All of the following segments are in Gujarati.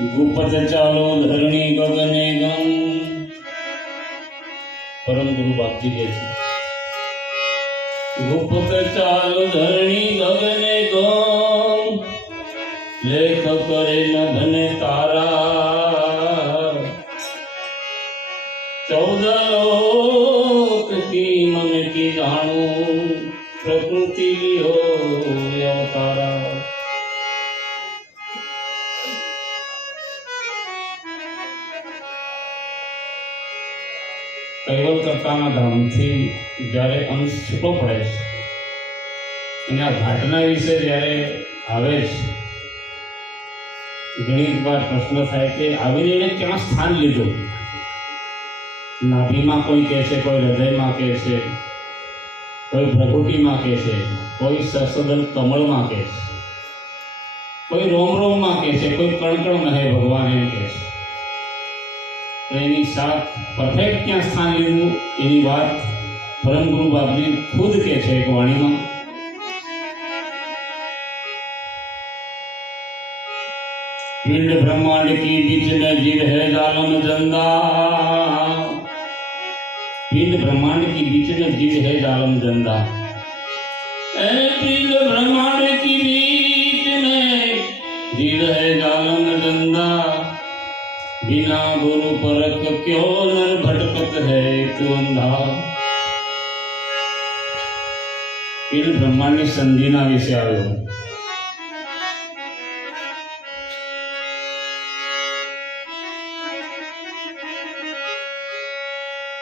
गुपत चालो धरणी गगने गम। परम गुरु बापजी કહે છે गुपत चालो धरणी गगने गम। लेख करे नभने तारा। 14 लोक की मन की जाणू। प्रकृति लियो अवतारा। कैवल करताना धामથી જ્યારે અંશ છૂટો પડે છે અને આ ઘાટના વિશે જ્યારે આવે છે ઘણી વાર પ્રશ્ન થાય કે આવીને એને ક્યાં સ્થાન લીધું. નાભીમાં કોઈ કહે છે, કોઈ હૃદયમાં કહે છે, કોઈ ભ્રગુટીમાં કહે છે, કોઈ સસદન કમળમાં કહે છે, કોઈ રોમ રોમમાં કહે છે, કોઈ કણકણ નહે ભગવાન એમ કહે છે. તો એની સાથ પરફેક્ટ ક્યાં સ્થાન લીધું એની વાત પરમ ગુરુ બાપજી ખુદ કહે છે એક વાણીમાં. पिंड ब्रह्मांड की बीच में जीव है जालम जंदा। पिंड ब्रह्मांड की बीच में जीव है जालम जंदा। पिंड ब्रह्मांड की बीच में जीव है जालम जंदा। बिना गुरु परख क्यों नर भटकत है तू अंधा. पिंड ब्रह्मांड की संधिना विषय आयो.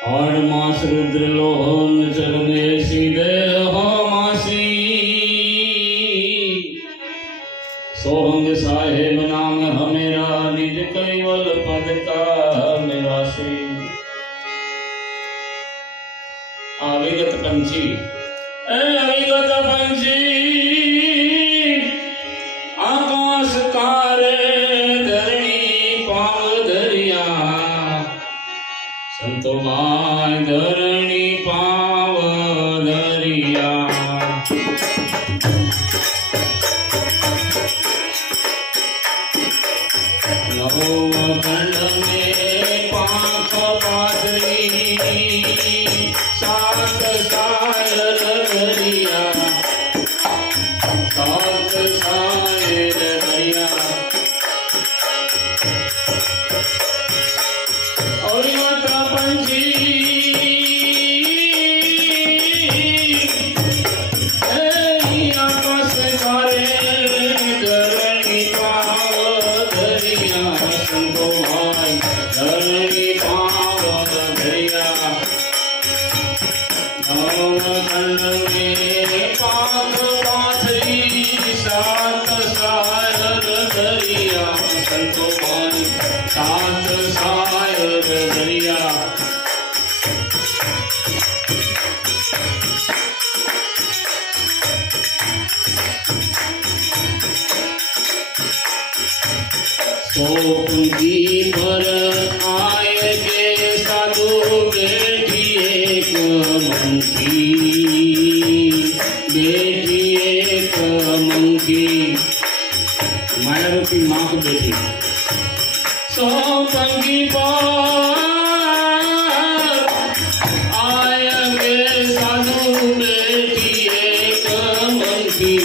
और मास रुद्र लोहन चरणे सीधे हो मासी. सोहंग साहेब नाम हमेरा निज कैवल पद का निवासी. अविगत पंछी अविगत पंछी आकाश तारे धरणी पाव धरिया. संतो माय धरणी पाव धरिया. नवो खंड में पाक पाथरी. सात सायर धरिया. सात सायर धरिया. और माता पंछी आकाश तारे धरणी पाव धरिया. संतो भाई धरणी पाव धरिया. नव खंड में पाक पाथरी. सात सायर धरिया. संतो भाई सात सायर धरिया. सोपुंगी पर आए के साधु बेटी एक मंकी. बेटी एक मंकी. माया रूपी माँ को बेटी. सोपुंगी पर आएंगे साधु बेटी एक मंकी.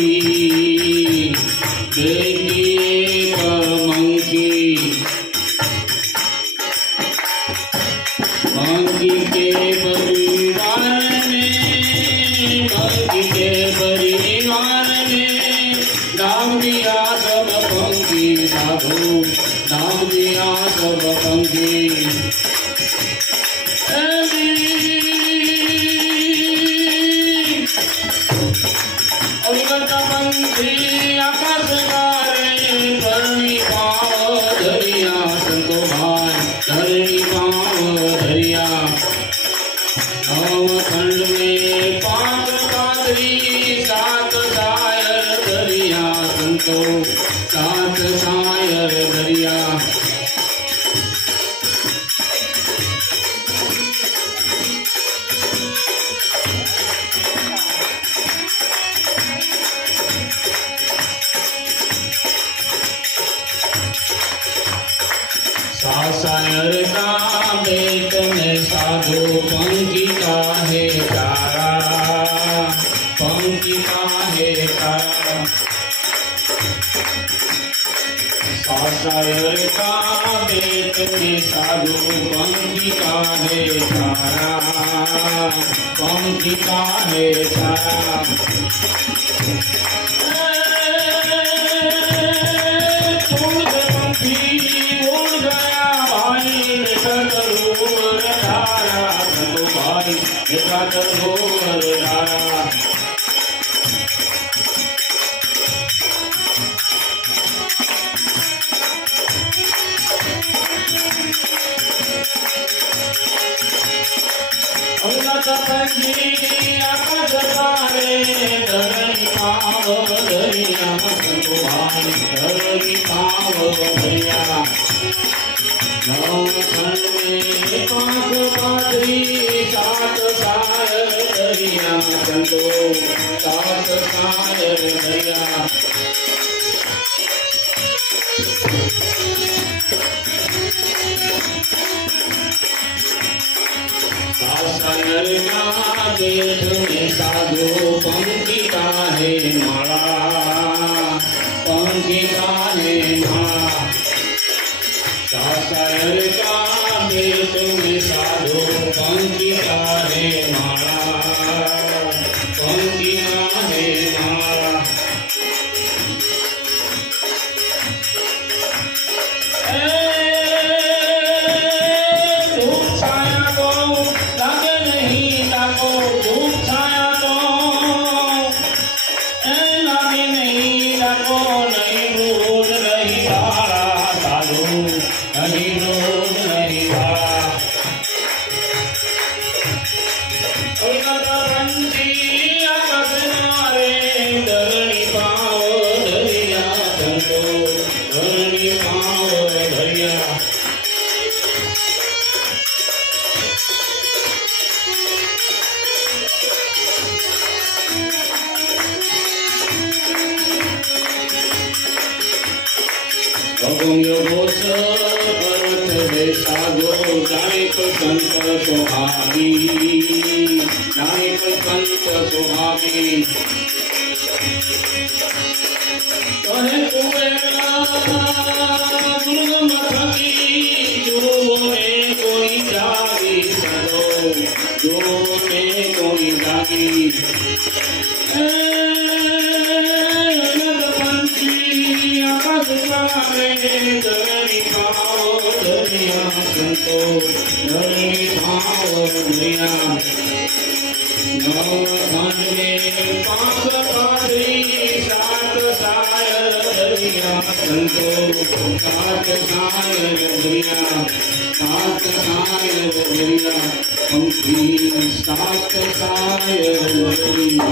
बेटी एक मंकी. मंकी के परिवार में मंकी के परिवार में नाम दिया सब पंखी. साधु नाम दिया सब पंखी. अविगत पंछी आकाश तारे धरणी पाव धरिया. संतो भाई धरणी पाव धरिया. नव खंड में पाक पाथरी. सात सायर धरिया. संतो सात सायर धरिया. पंखी काहे तारा, पंखी काहे तारा। शायर का बेट में साधु पंखी काहे तारा, पंखी काहे तारा। उड़ गया भाई सतरूर धारा, सतो भाई सतरूर धारा। उन्नत पंछी आकाश तारे, धरणी पाव धरिया, सतो भाई धरणी पाव धरिया। नौ खंड में पांच पादरी, सात सायर धरिया, संतो सात सायर धरिया। शायर का बेट में साधु पंखी काहे माला, पंखी काहे माला। शायर का बेट में साधु पंखी काहे माला, पंखी काहे माला। धूप छाया को लागे नहीं लाको, धूप छाया तो लागे नहीं लाको। नहीं रोज नहीं भाड़ा साधु, नहीं रोज नहीं भाड़ा। उन्नत पंछी आकाश मारे, धरणी पाव धरिया, संतो धरणी पाव धरिया। अर्थ है साधो, जाने को संत सुहागी, जाने को संत सुहागी। कहे कुबेरा दुर्गम थकी, जो में कोई जागी सदो, जो में कोई जागी। आकाश तारे, धरणी पाव धरिया, संतो धरणी पाव धरिया। नौ खंड में पांच पादरी, सात सायर धरिया, संतो सात सायर धरिया, सात सायर धरिया। पंखी सात सायर धरिया।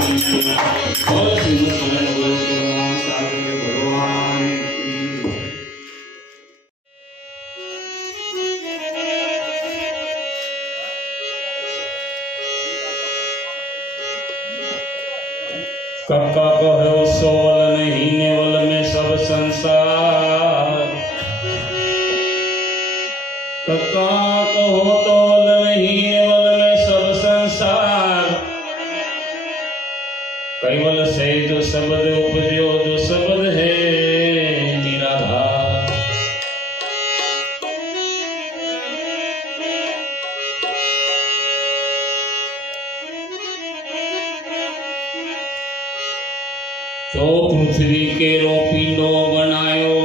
भगवान कक्का कहो सोल नहीं, नेवल में सब संसार। कक्का कहो तोल नहीं, नेवल में सब संसार। कैवल से जो शब्द उपजो, जो शब्द है निराधार। तो पृथ्वी के रो पिंडो बनायो,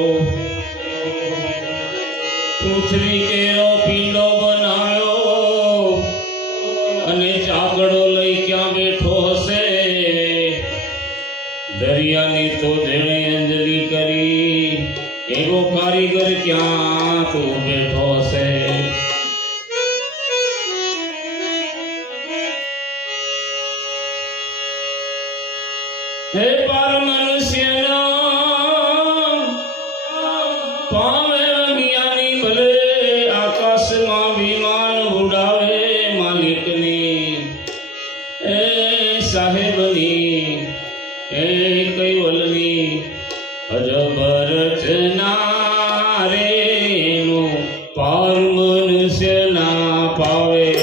पृथ्वी के रो पिंडो बनायो। अने जागड़ो लई क्या बैठो हसे, दरिया ने तो जेणे अंजलि करी। एगो कारीगर क्या तो बैठो हसे। हे पर मनुष्य पावे ज्ञानी भले, आकाश मां विमान उड़ावे मालिकनी। ए साहेबनी ए कैवलनी, अजब रचना रे नो पार मनुष्य ना पावे।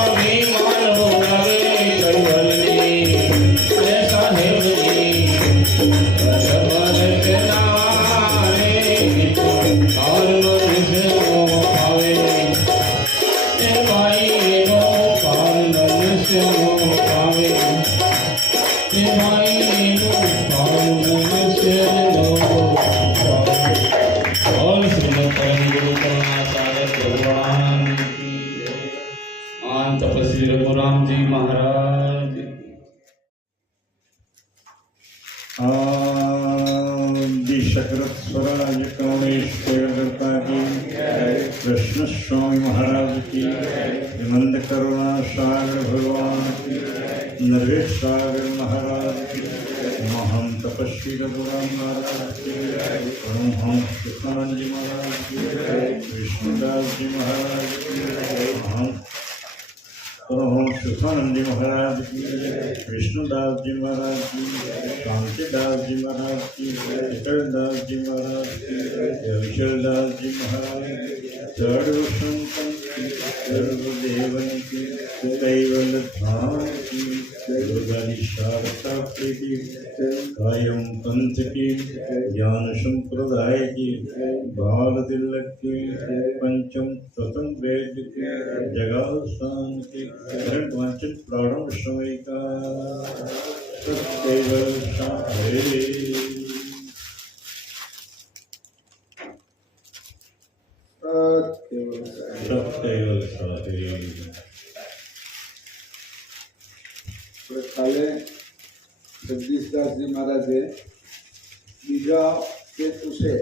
अभिमानो लगे कैवल्य साहेब जी रघुवर के नारे और मनुष्य को पावे भाई नो पार मनुष्य को पावे भाई नो पार मनुष्य को पावे। और श्रीमद परम गुरु करुणासागर भगवान की जय। महान तपस्वी रघुराम जी महाराज की। दिशकृत स्वराज कामेश्वर दत्ता की कृष्ण स्वामी महाराज की हेमंत करुणा सागर भगवान की नरेश सागर महाराज की महान तपस्वी रघुराम महाराज की परमहंस सुखानंद जी महाराज की विष्णुदास जी महाराज की महान परमहंस सुखानंद जी महाराज की विष्णुदास जी महाराज की शांतिदास जी महाराज की विठलदास जी महाराज की विठलदास जी महाराज की सर्वसंतन की सर्वदेवन की कैवल धाम की दुर्गादी शारदा की कायम पंथ की ज्ञान संप्रदाय की बाल तिलक की पंचम प्रथम वेद की जगास्थान की वांछित प्रारंभ समय का सत्केवल साधे सत्केवल साधे। काले जगदीशदास जी महाराजे बीजा केतु से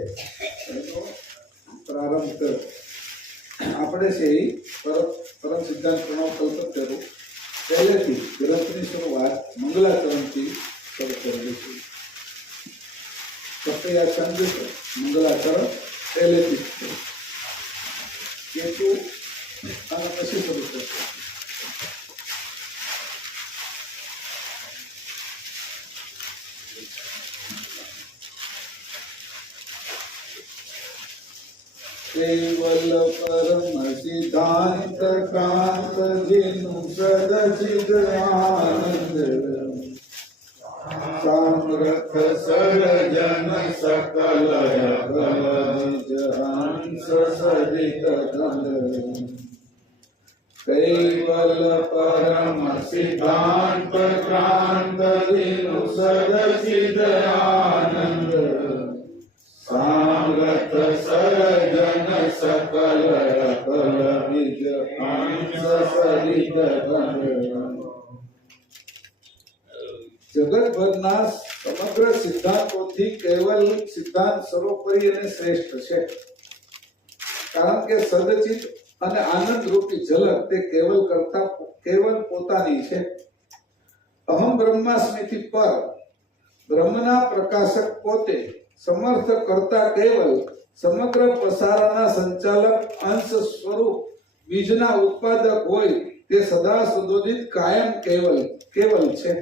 प्रारंभ कर આપણે છે પરમ સિદ્ધાંત પ્રણવ કલ્પતરુ પહેલેથી ગ્રંથની શરૂઆત મંગલાચરણથી શરૂ કરેલી છે. ફક્ત આ છંદ મંગલાચરણ પહેલેથી જ છે. કેતુ અને પછી શરૂ કરશે. केवल परम सिद्धांत कांत जिनु सदचिद आनंद सामरथ सर्जन सकल जगल निज हंस सदित गंध. केवल परम सिद्धांत कांत जिनु सदचिद आनंद सामरथ सर्जन सकल कल निज हंस सरित गंध. જગતભરના સમગ્ર સિદ્ધાંતોથી કેવલ સિદ્ધાંત સર્વોપરી અને શ્રેષ્ઠ છે. કારણ કે સદચિત અને આનંદ રૂપી ઝલક તે કેવલ કરતા કેવલ પોતાની છે. અહમ બ્રહ્માસ્મિથી પર બ્રહ્મના પ્રકાશક પોતે समर्थ करता केवल समग्र पसाराना संचालक अंश स्वरूप बीजना उत्पादक होय ते सदा सुदोदित कायम केवल केवल छे.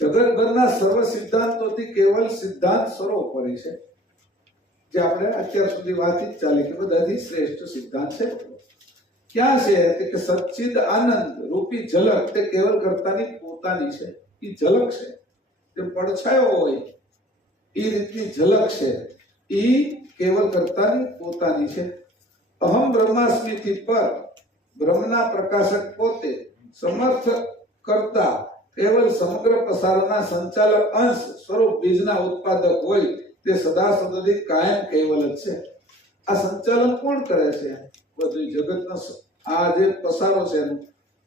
जगतभરના સર્વ સિદ્ધાંતોથી કેવલ સિદ્ધાંત સર્વોપરી છે. જે આપણે અત્યાર સુધી વાત જ ચાલી કે બધાથી શ્રેષ્ઠ સિદ્ધાંત છે. ક્યાં છે કે સચ્ચિદ આનંદ રૂપી ઝલક તે કેવલ કર્તાની પોતાની છે. એ ઝલક છે તે પડછાયો હોય એ રીતની ઝલક છે. એ કેવલ કર્તાની પોતાની છે. અહમ બ્રહ્માસ્મિથી પર બ્રહ્મના પ્રકાશક પોતે સમર્થ કરતા કેવલ સમગ્ર પસારના સંચાલક અંશ સ્વરૂપ બીજના ઉત્પાદક હોય તે સદા સદોદિત કાયમ કેવલ જ છે. આ સંચાલન કોણ કરે છે? બધું જગતનો આ જે પસારો છે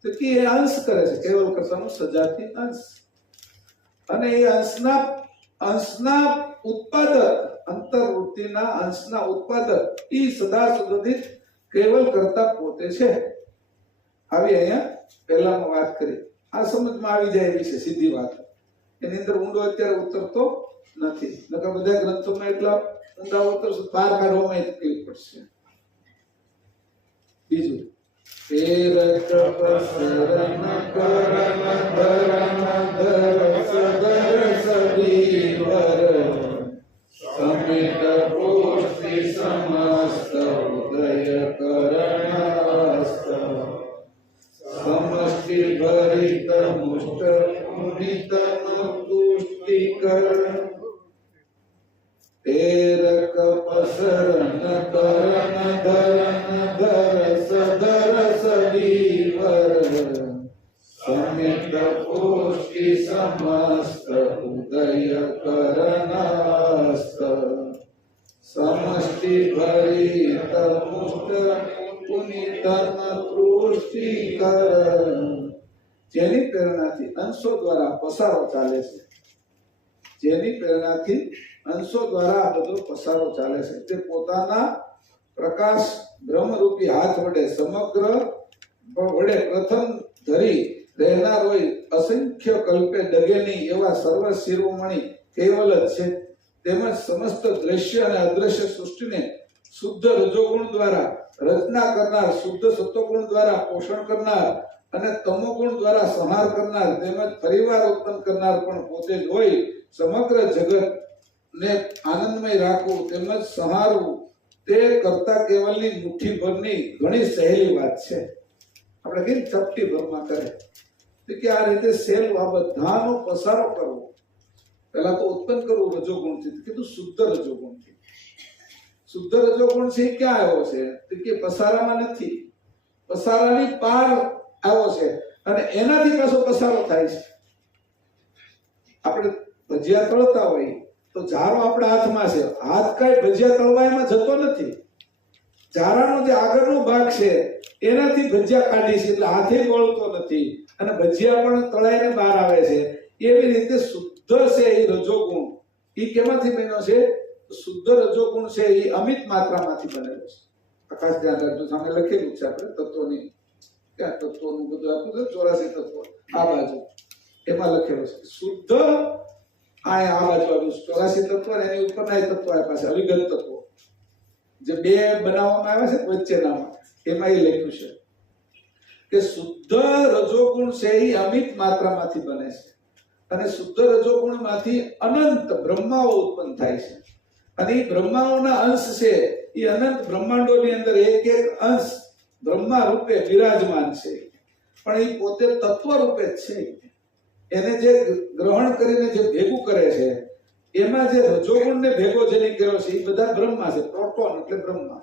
તો કે એ અંશ કરે છે. કેવલ કર્તાનો સજાતી અંશ અને એ અંશના ઉત્પાદક અંતર્વૃત્તિના અંશના ઉત્પાદક એ સદા સુદિત કેવલ કરતા પોતે છે. આવી અહીંયા પહેલામાં વાત કરી. આ સમજમાં આવી જાય એવી છે સીધી વાત. એની અંદર ઊંડો અત્યારે ઉતરતો નથી. નકર બધા ગ્રંથોમાં એટલા ઊંડા ઉતરશું બહાર કાઢવામાં તકલીફ પડશે. બીજું समित पुष्टि समस्त उदय करणास्त સમષ્ટિભરિત મુષ્ટ પુનિતમ તુષ્ટિકર તેરક પસરન કરન ધરન ધરસ ધરસ દીવર સમિત પુષ્ટિ સમસ્ત ઉદય કરનસ્ત સમષ્ટિ ભરિત મુષ્ટ પુનિતમ પુષ્ટિકર જેની પ્રેરણાથી અંશો દ્વારા પસારો ચાલે છે, જેની પ્રેરણાથી અંશો દ્વારા આ બધો પસારો ચાલે છે, તે પોતાના પ્રકાશ બ્રહ્મરૂપી હાથ વડે સમગ્ર વડે પ્રથમ ધરી રહેનાર હોય અસંખ્ય કલ્પે ડગે નહીં એવા સર્વ શિરોમણી કેવલ જ છે. તેમજ સમસ્ત દ્રશ્ય અને અદ્રશ્ય સૃષ્ટિને શુદ્ધ રજોગુણ દ્વારા રચના કરનાર, શુદ્ધ સત્વગુણ દ્વારા પોષણ કરનાર અને તમોગુણ દ્વારા સંહાર કરનાર તેમજ ફરીવાર ઉત્પન્ન કરનાર પણ પોતે જ હોય. સમગ્ર જગત ને આનંદમય રાખવું તેમજ સંહારવું તે કરતા કેવલની મુઠ્ઠી ભરની ઘણી સહેલી વાત છે. આપણે કઈ ચપટી ભરમાં કરે કે આ રીતે સહેલું આ બધાનો પસારો કરવો. પહેલા તો ઉત્પન્ન કરવું રજોગુણથી, કીધું શુદ્ધ રજોગુણથી. શુદ્ધ રજોગુણ છે ક્યાં આવ્યો છે કે પસારામાં નથી, પસારાની પાર આવ્યો છે અને એનાથી પાછો પસારો થાય છે. આપણે ભજીયા તળતા હોય તો જારો આપણા હાથમાં છે, હાથ કઈ ભજીયા તળવામાં જતો નથી, જારાનો જે આગળનો ભાગ છે એનાથી ભજીયા કાઢી છે એટલે હાથે વળતો નથી અને ભજીયા પણ તળાઈને બહાર આવે છે. એવી રીતે શુદ્ધ છે એ રજોગુણ એ કેમાંથી બન્યો છે? શુદ્ધ રજોગુણ છે એ અમિત માત્રામાંથી બનેલો છે. આકાશ ધ્યાન રાખજો, સામે લખેલું છે આપણે તત્વોની, ક્યાં તત્વોનું બધું આપ્યું છે, 84 તત્વો આ બાજુ એમાં લખેલું છે. શુદ્ધ આ બાજુ આવ્યું 84 તત્વો અને એની ઉપરના તત્વો આપ્યા છે અવિગત તત્વો, જે બે બનાવવામાં આવ્યા છે વચ્ચેનામાં, એમાં એ લખ્યું છે કે શુદ્ધ રજોગુણ છે એ અમિત માત્રામાંથી બને છે અને શુદ્ધ રજોગુણમાંથી અનંત બ્રહ્માઓ ઉત્પન્ન થાય છે અને એ બ્રહ્માઓના અંશ છે એ અનંત બ્રહ્માંડોની અંદર એક એક અંશ બ્રહ્મા રૂપે વિરાજમાન છે, પણ એ પોતે તત્વ રૂપે જ છે. એને જે ગ્રહણ કરીને જે ભેગું કરે છે એમાં જે રજોગુણને ભેગો જેને કર્યો છે એ બધા બ્રહ્મા છે. પ્રોટોન એટલે બ્રહ્મા.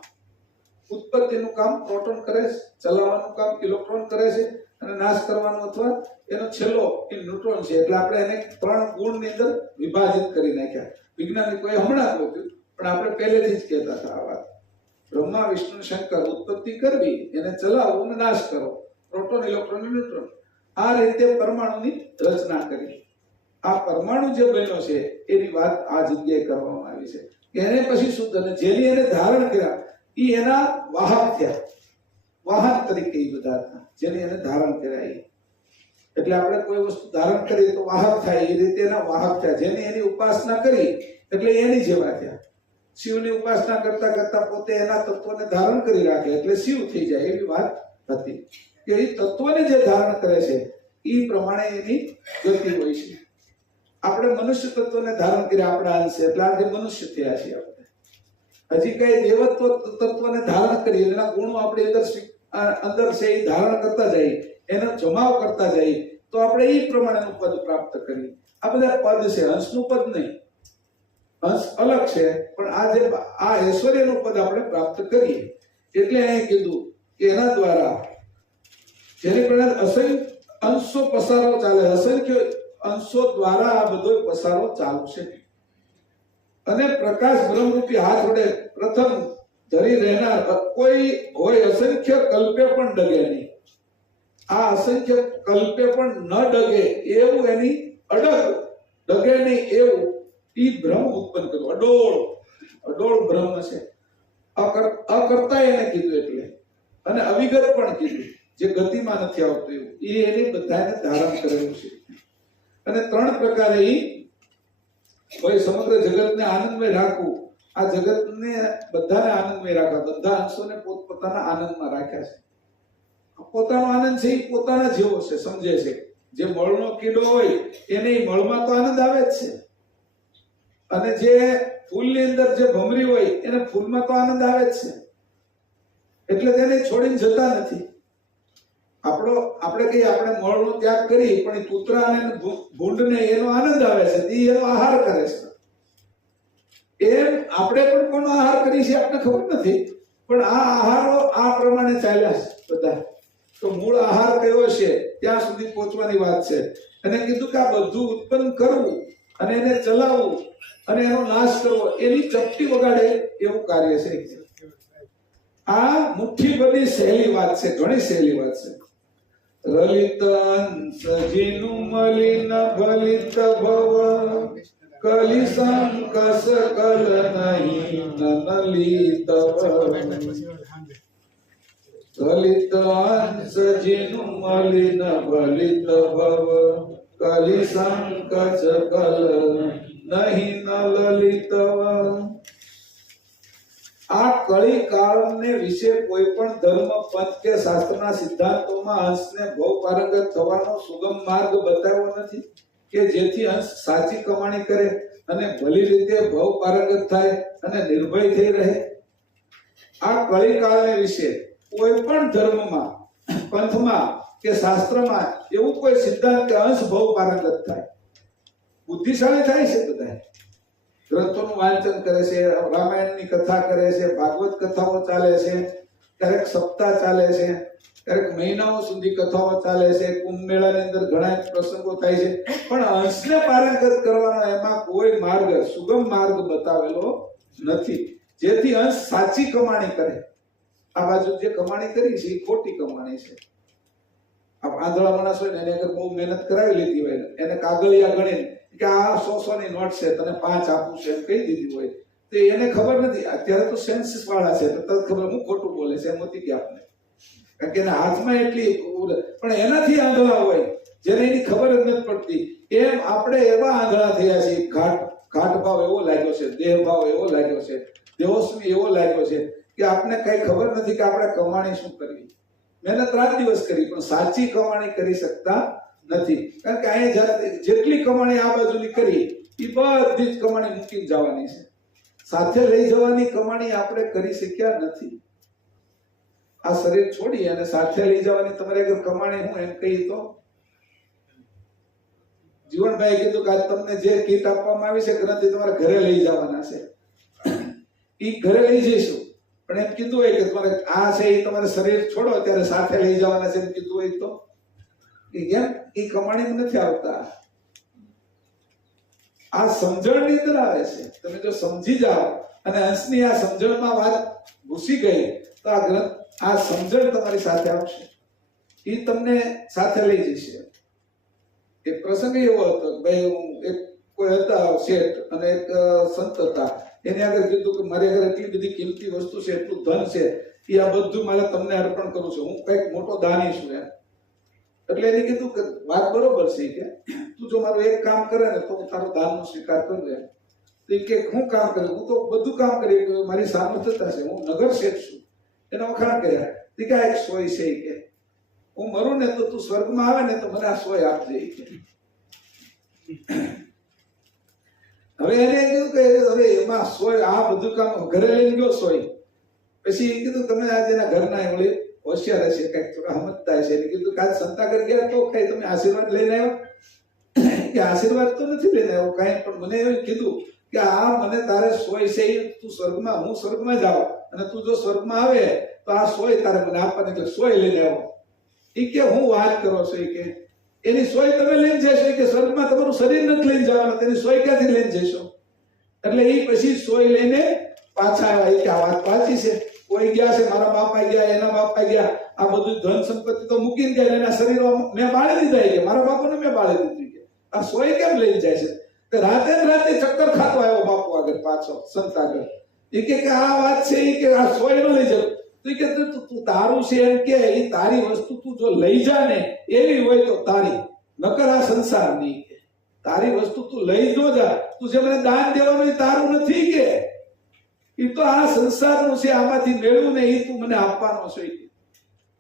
ઉત્પત્તિનું કામ પ્રોટોન કરે છે, ચલાવવાનું કામ ઇલેક્ટ્રોન કરે છે અને નાશ કરવાનું અથવા એનો છેલ્લો એ ન્યુટ્રોન છે. એટલે આપણે એને 3 ગુણની અંદર વિભાજિત કરી નાખ્યા. વિજ્ઞાનિકોએ હમણાં કહ્યું પણ આપણે પહેલેથી જ કહેતા હતા આ વાત. બ્રહ્મા વિષ્ણુ શંકર ઉત્પત્તિ કરવી, એને ચલાવવું અને નાશ કરો, પ્રોટોન ઇલેક્ટ્રોન ન્યુટ્રોન. આ રીતે પરમાણુની રચના કરી. આ પરમાણુ જે બન્યો છે એની વાત આ જગ્યાએ કરવામાં આવી છે કે એને પછી શુદ્ધ અને જેની એને ધારણ કર્યા એ એના વાહક થયા, વાહન તરીકે એ બધા જેને એને ધારણ કર્યા એ. એટલે આપણે કોઈ વસ્તુ ધારણ કરીએ તો વાહક થાય, એ રીતે એના વાહક થયા. જેની એની ઉપાસના કરી એટલે એની જેવા થયા. શિવની ઉપાસના કરતા કરતા પોતે એના તત્વને ધારણ કરી રાખે એટલે શિવ થઈ જાય, એવી વાત હતી કે એ તત્વને જે ધારણ કરે છે એ પ્રમાણે એની ગતિ હોય છે. આપણે મનુષ્ય તત્વને ધારણ કર્યા આપણા અંશે એટલે આજે મનુષ્ય થયા છીએ. આપણે હજી કઈ દેવત્વ તત્વને ધારણ કરીએ, એના ગુણો આપણી અંદર છે એ ધારણ કરતા જઈએ, એનો જમાવ કરતા જઈએ તો આપણે એ પ્રમાણેનું પદ પ્રાપ્ત કરીએ. આ બધા પદ છે, અંશનું પદ નહીં. અંશ અલગ છે પણ આ જે આ ઐશ્વર્યનું પદ આપણે પ્રાપ્ત કરીએ. એટલે અહીં કીધું કે એના દ્વારા જેની પ્રમાણે અસંખ્ય અંશો પસારો ચાલે, અસંખ્ય અંશો દ્વારા આ બધો પસારો ચાલશે અને પ્રકાશ બ્રહ્મરૂપી હાથ વડે પ્રથમ ધરી રહેનાર કોઈ હોય અસંખ્ય કલ્પે પણ ડગે નહીં. આ અસંખ્ય કલ્પે પણ ન ડગે એવું એની અડગ ડગે નહીં એવું ઈ બ્રહ્મ ઉત્પન્ન કર્યું. અડોળ બ્રહ્મ છે. અકર્તા એને કીધું એટલે, અને અવિગત પણ કીધું, જે ગતિમાં નથી આવતું એવું. એ એને બધાને ધારણ કરેલું છે અને 3 પ્રકારે ઈ કોઈ સમગ્ર જગતને આનંદમય રાખવું. આ જગતને બધાને આનંદમય રાખવા, બધા અંશોને પોતપોતાના આનંદમાં રાખ્યા છે. પોતાનો આનંદ છે એ પોતાના જેવો છે, સમજે છે. જે મળનો કીડો હોય એને મળમાં તો આનંદ આવે જ છે અને જે ફૂલની અંદર જે ભમરી હોય એને ફૂલમાં તો આનંદ આવે જ છે. એટલે તેને છોડીને જતા નથી. આપણે કહીએ આપણે મળનો ત્યાગ કરી પણ એ કૂતરા અને ભૂંડને એનો આનંદ આવે છે, તે એનો આહાર કરે છે. એમ આપણે પણ કોનો આહાર કરી છે આપણને ખબર નથી, પણ આ આહારો આ પ્રમાણે ચાલ્યા છે બધા. તો મૂળ આહાર કયો છે ત્યાં સુધી પહોંચવાની વાત છે. અને કીધું કે આ બધું ઉત્પન્ન કરવું અને એને ચલાવવું અને એનો નાશ કરવો એની ચપટી વગાડે એવું કાર્ય છે. આ મુઠ્ઠીભરની સહેલી વાત છે, ઘણી સહેલી વાત છે. લલિત અંશજીનું મલિન ભલિત ભવ કલિસંક સકલ નહીં નલિત લલિત અંશજીનું મલિન ભલિત ભવ કલિસંક સકલ નહીં લલિત. આ કળી કાળને વિશે કોઈ પણ ધર્મ પંથ કે શાસ્ત્રના સિદ્ધાંતોમાં અંશને ભવ પારંગત થવાનો સુગમ માર્ગ બતાવ્યો નથી કે જેથી અંશ સાચી કમાણી કરે અને ભલી રીતે ભવ પારંગત થાય અને નિર્ભય થઈ રહે. આ કળી કાળને વિશે કોઈ પણ ધર્મમાં, પંથમાં કે શાસ્ત્રમાં એવું કોઈ સિદ્ધાંત કે અંશ ભવ પારંગત થાય. બુદ્ધિશાળી થાય છે બધા, ગ્રંથોનું વાંચન કરે છે, રામાયણની કથા કરે છે, ભાગવત કથાઓ ચાલે છે, ક્યારેક સપ્તાહ ચાલે છે, ક્યારેક મહિનાઓ સુધી કથાઓ ચાલે છે, કુંભ મેળાની અંદર ઘણા પ્રસંગો થાય છે, પણ અંશને પારંગત કરવાનો એમાં કોઈ માર્ગ, સુગમ માર્ગ બતાવેલો નથી જેથી અંશ સાચી કમાણી કરે. આ બાજુ જે કમાણી કરી છે એ ખોટી કમાણી છે. આ આંધળા માણસ હોય ને એને અગર બહુ મહેનત કરાવી લીધી હોય એને કાગળિયા ગણીને કે આ 100 ની નોટ છે તને 5 આપું છે એમ કહી દીધી હોય તો એને ખબર નથી. અત્યારે તો સેન્સિસ વાળા છે તો તરત ખબર હું ખોટું બોલે છે એમ હતી કે આપને, કારણ કે એના હાથમાં એટલી, પણ એનાથી આંધળા હોય જેને એની ખબર જ નથી પડતી. એમ આપણે એવા આંધળા થયા છીએ. ઘાટ ભાવ એવો લાગ્યો છે, દેહ ભાવ એવો લાગ્યો છે, દેહોસ્મી એવો લાગ્યો છે કે આપને કઈ ખબર નથી કે આપણે કમાણી શું કરવી. મહેનત રાત દિવસ કરી પણ સાચી કમાણી કરી શકતા નથી. કારણ કે અહીંયા જ્યારે જેટલી કમાણી આ બાજુની કરી એ બધી જ કમાણી મૂકી જવાની છે. સાથે લઈ જવાની કમાણી આપણે કરી શક્યા નથી. આ શરીર છોડી અને સાથે લઈ જવાની તમારે અગર કમાણી હું એમ કહી તો જીવનભાઈ કીધું કે આજ તમને જે કીટ આપવામાં આવી છે ગ્રંથથી તમારે ઘરે લઈ જવાના છે. એ ઘરે લઈ જઈશું પણ એમ કીધું હોય કે તમારે આ છે એ તમારે શરીર છોડો ત્યારે સાથે લઈ જવાના છે એમ કીધું હોય તો કેમ એ કમાણી નથી આવતા. આ સમજણની અંદર આવે છે. તમે જો સમજી જાઓ અને અંશની આ સમજણમાં વાત ઘૂસી ગઈ તો આ ગ્રંથ, આ સમજણ તમારી સાથે આવશે, એ તમને સાથે લઈ જશે. એક પ્રસંગ એવો હતો, ભાઈ હું એક કોઈ હતા શેઠ અને એક સંત હતા, એને આગળ કીધું કે મારી આગળ એટલી બધી કિંમતી વસ્તુ છે, એટલું ધન છે, એ આ બધું મારે તમને અર્પણ કરું છું, હું કઈક મોટો દાની છું એમ. એટલે એને કીધું કે વાત બરોબર છે કે તું જો મારું એક કામ કરે ને તો હું તારો દાનનો સ્વીકાર કરું એમ. તો કે હું કામ કર્યું, હું તો બધું કામ કરી મારી સામર્થ્યતા છે, હું નગર શેઠ છું. એને વખાણ કર્યા. તે કે એક સોય છે કે હું મરું ને તો તું સ્વર્ગમાં આવે ને તો મને આ સોય આપજે કે. હવે એને કીધું કે હવે એમાં સોય આ બધું કામ ઘરે લઈને ગયો સોય. પછી કીધું તમે આજે એના ઘરના એવડી હોશિયાર હશે, કઈક થોડા સમજતા હશે. એને કીધું કે આજ સંતાગર ગયા તો કઈ તમે આશીર્વાદ લઈને આવ્યો કે આશીર્વાદ તો નથી લઈને આવ્યો કઈ, પણ મને એવું કીધું કે આ મને તારે સોય છે તું સ્વર્ગમાં, હું સ્વર્ગમાં જાઉં અને તું જો સ્વર્ગમાં આવે તો આ સોય તારે મને આપવાની, એટલે સોય લઈને આવો. એ કે હું વાત કરો છો કે એની સોય તમે લઈને જશો કે સ્વર્ગમાં તમારું શરીર નથી લઈને જવાનું, તેની સોય ક્યાંથી લઈને જશો? એટલે એ પછી સોય લઈને પાછા આવ્યા. કે આ વાત પાછી છે. કોઈ ગયા છે, મારા બાપા ગયા, એના બાપા ગયા, આ બધું ધન સંપત્તિ તો મૂકીને ગયા, એના શરીરો મેં બાળી દીધા કે મારા બાપાને મેં બાળી દીધું કે આ સોય કેમ લઈને જાય છે? રાતે રાતે ચક્કર ખાતો આવ્યો બાપુ આગળ પાછો સંત આગળ. એ કે આ વાત છે એ કે આ સોય ન લઈ જાવ. તો કે તું તારું છે એમ કે એ તારી વસ્તુ તું જો લઈ જા ને એવી હોય તો તારી, નકર આ સંસારની કે તારી વસ્તુ તું લઈ ન જા. તું જે મને દાન દેવાનું એ તારું નથી કે એ તો આ સંસારનું છે, આમાંથી મેળવું ને એ તું મને આપવાનો છે.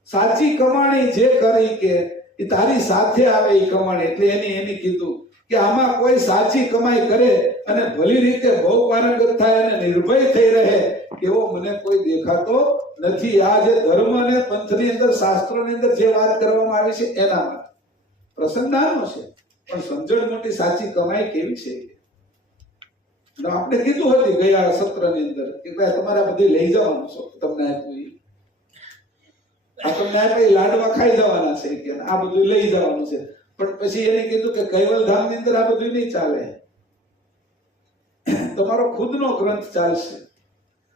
સાચી કમાણી જે કરી કે એ તારી સાથે આવે એ કમાણી. એટલે એની કીધું કે આમાં કોઈ સાચી કમાઈ કરે અને ભલી રીતે બહુ પારંગત થાય અને નિર્ભય થઈ રહે એવો મને કોઈ દેખાતો નથી. આ જે ધર્મ અને પંથની અંદર શાસ્ત્રોની અંદર જે વાત કરવામાં આવી છે એના માટે પ્રસંગ નાનો છે પણ સમજણ મોટી. સાચી કમાઈ કેવી છે અને આપણે કીધું હતી ગયા સત્રની અંદર કે ભાઈ તમારે આ બધી લઈ જવાનું છો, તમને આપ્યું આ તમને આપ્યા લાડવા ખાઈ જવાના છે કે આ બધું લઈ જવાનું છે. પણ પછી એને કીધું કે કૈવલ ધામ ની અંદર આ બધું નહીં ચાલે, તમારો ખુદનો ગ્રંથ ચાલશે.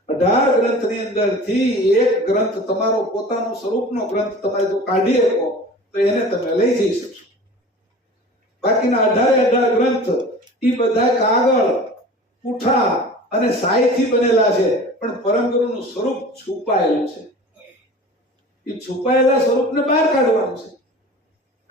18 ગ્રંથની અંદરથી એક ગ્રંથ તમારો પોતાનો સ્વરૂપનો ગ્રંથ તમારે જો કાઢી શકો તો એને તમે લઈ જઈ શકશો. બાકીના 18 ગ્રંથ એ બધા કાગળ, પૂઠા અને સાઈથી બનેલા છે, પણ પરમગુરુનું સ્વરૂપ છુપાયેલું છે. એ છુપાયેલા સ્વરૂપને બહાર કાઢવાનું છે.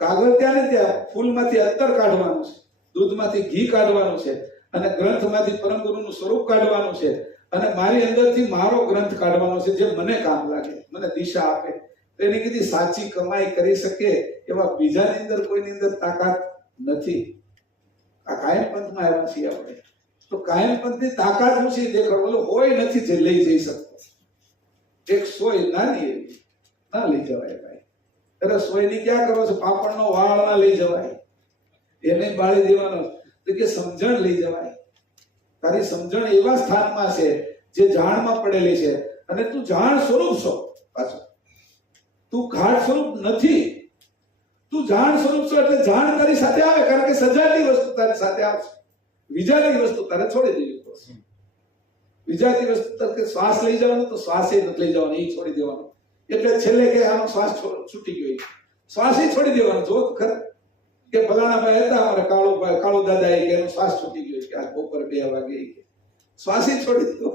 કાગળ ત્યાં ને ત્યાં, ફૂલમાંથી અત્તર કાઢવાનું છે, દૂધમાંથી ઘી કાઢવાનું છે અને ગ્રંથમાંથી પરમગુરુનું સ્વરૂપ કાઢવાનું છે અને મારી અંદરથી મારો ગ્રંથ કાઢવાનો છે જે મને કામ લાગે, મને દિશા આપે. તો એને કીધી સાચી કમાઈ કરી શકે એવા બીજાની અંદર કોઈની અંદર તાકાત નથી. આ કાયમ પંથમાં આવ્યા છીએ આપણે, તો કાયમ પંથની તાકાત શું છે દેખાડો. ઓલો હોય નથી જે લઈ જઈ શકતો. એક સોય નાની એવી ના લઈ જવાય ભાઈ. અરે સોયની ક્યાં કરો છો? પાપડનો વાળ ના લઈ જવાય, એને બાળી દેવાનો. તો કે સમજણ લઈ જવાય. તારી સમજણ એવા સ્થાનમાં છે જે જાણમાં પડેલી છે અને તું જાણ સ્વરૂપ છો. પાછો તું ઘાટ સ્વરૂપ નથી, તું જાણ સ્વરૂપ છો. એટલે જાણ તારી સાથે આવે, કારણ કે સજાતી વસ્તુ તારી સાથે આવશે. વિજાતી વસ્તુ તારે છોડી દેવી પડશે. વિજાતી વસ્તુ તરીકે શ્વાસ લઈ જવાનો તો શ્વાસે નથી લઈ જવાનો, એ છોડી દેવાનો. એટલે છેલ્લે કે આનો શ્વાસ છૂટી ગયો, શ્વાસ છોડી દેવાનો. જો ખરા કે ફલાણા ભાઈ હતા અમારે કાળુ દાદા, કે એનો શ્વાસ છૂટી ગયો કે આ બપોરે 2 વાગે, શ્વાસ છોડી દીધો,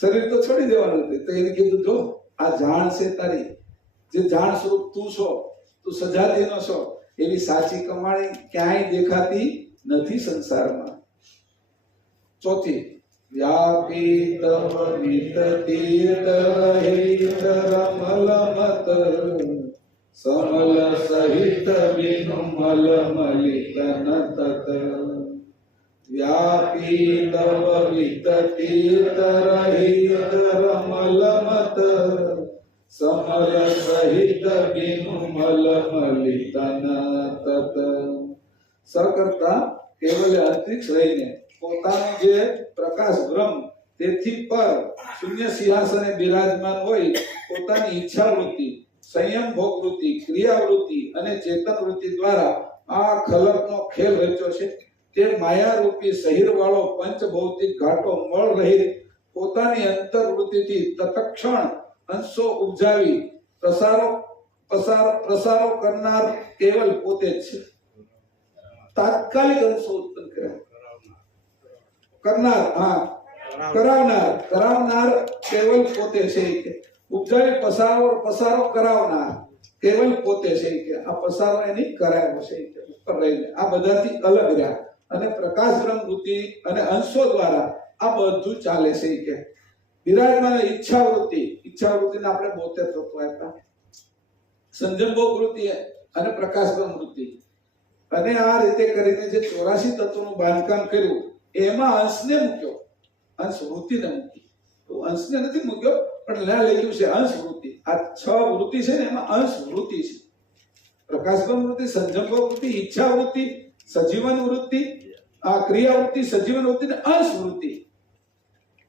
શરીર તો છોડી દેવાનું હતું. તો એને કીધું જો આ જાણ છે તારી, જે જાણ સ્વરૂપ તું છો, તું સજાતીનો છો. એવી સાચી કમાણી ક્યાંય દેખાતી નથી સંસારમાં. ચોથી, વ્યાપી તવ વિતતીર્થરહિતરમલમત સમલ સહિત વિનુમલ મલિતન તત. વ્યાપી તવ વિતતીર્થરહિતરમલમત સમલ સહિત વિનુમલ મલિતન તત. સકર્તા કેવલે અંતરિક્ષ રહીને પોતાનો જે પ્રકાશ બ્રહ્મ તેથી પર શૂન્ય સિંહાસને બિરાજમાન હોય, પોતાની ઈચ્છા વૃત્તિ, સંયમ ભોગ વૃત્તિ, ક્રિયા વૃત્તિ અને ચેતન વૃત્તિ દ્વારા આ ખલકનો ખેલ રચ્યો છે. તે માયારૂપી શરીર વાળો પંચ ભૌતિક ઘાટો મળ રહિત પોતાની અંતર્વૃત્તિથી તત્ક્ષણ અંશો ઉપજાવી પ્રસારો કરનાર કેવલ પોતે જ છે. તાત્કાલિક અંશો ઉત્પન્ન કર્યા કરનાર, કરાવનાર કેવલ પોતે છે. કે ઉપજાવી પસારો કરાવનાર કેવલ પોતે છે. કે આ પસારો એની કરાયો છે કે ઉપર રહીને આ બધાથી અલગ રહ્યા અને પ્રકાશ બ્રહ્મ વૃત્તિ અને અંશો દ્વારા આ બધું ચાલે છે. કે વિરાજમાન ઈચ્છા વૃત્તિને આપણે 72 તત્વો આપ્યા, સંજમ ભોગ વૃત્તિ અને પ્રકાશ બ્રહ્મ વૃત્તિ. અને આ રીતે કરીને જે 84 તત્વોનું બાંધકામ કર્યું એમાં અંશને મૂક્યો, અંશ વૃત્તિને મૂકી. તો અંશને નથી મૂક્યો, પણ ત્યાં લખ્યું છે અંશ વૃત્તિ. આ 6 વૃત્તિ છે ને એમાં અંશ વૃત્તિ છે. પ્રકાશબ્રહ્મ વૃત્તિ, સંજમ વૃત્તિ, ઈચ્છા વૃત્તિ, સજીવન વૃત્તિ, આ ક્રિયા વૃત્તિ, સજીવન વૃત્તિ ને અંશ વૃત્તિ.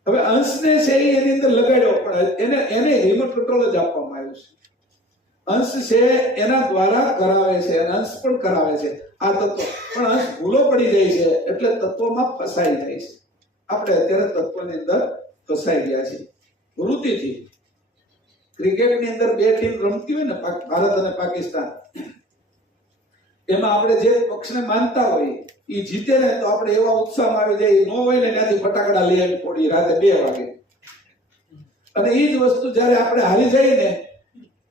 હવે અંશને છે એની અંદર લગાડ્યો, પણ એને રિમોટ કંટ્રોલ જ આપવામાં આવ્યું છે. અંશ છે એના દ્વારા કરાવે છે અને અંશ પણ કરાવે છે આ તત્વ. પણ અંશ ભૂલો પડી જાય છે એટલે તત્વમાં ફસાઈ જાય છે. આપણે અત્યારે તત્વની અંદર ફસાઈ ગયા છીએ વૃત્તિથી. ક્રિકેટની અંદર 2 ટીમ રમતી હોય ને, ભારત અને પાકિસ્તાન, એમાં આપણે જે પક્ષને માનતા હોય એ જીતે ને તો આપણે એવા ઉત્સાહમાં આવી જાય, ન હોય ને ત્યાંથી ફટાકડા લઈ આવી પડી રાતે 2 વાગે. અને એ જ વસ્તુ જ્યારે આપણે હારી જાય ને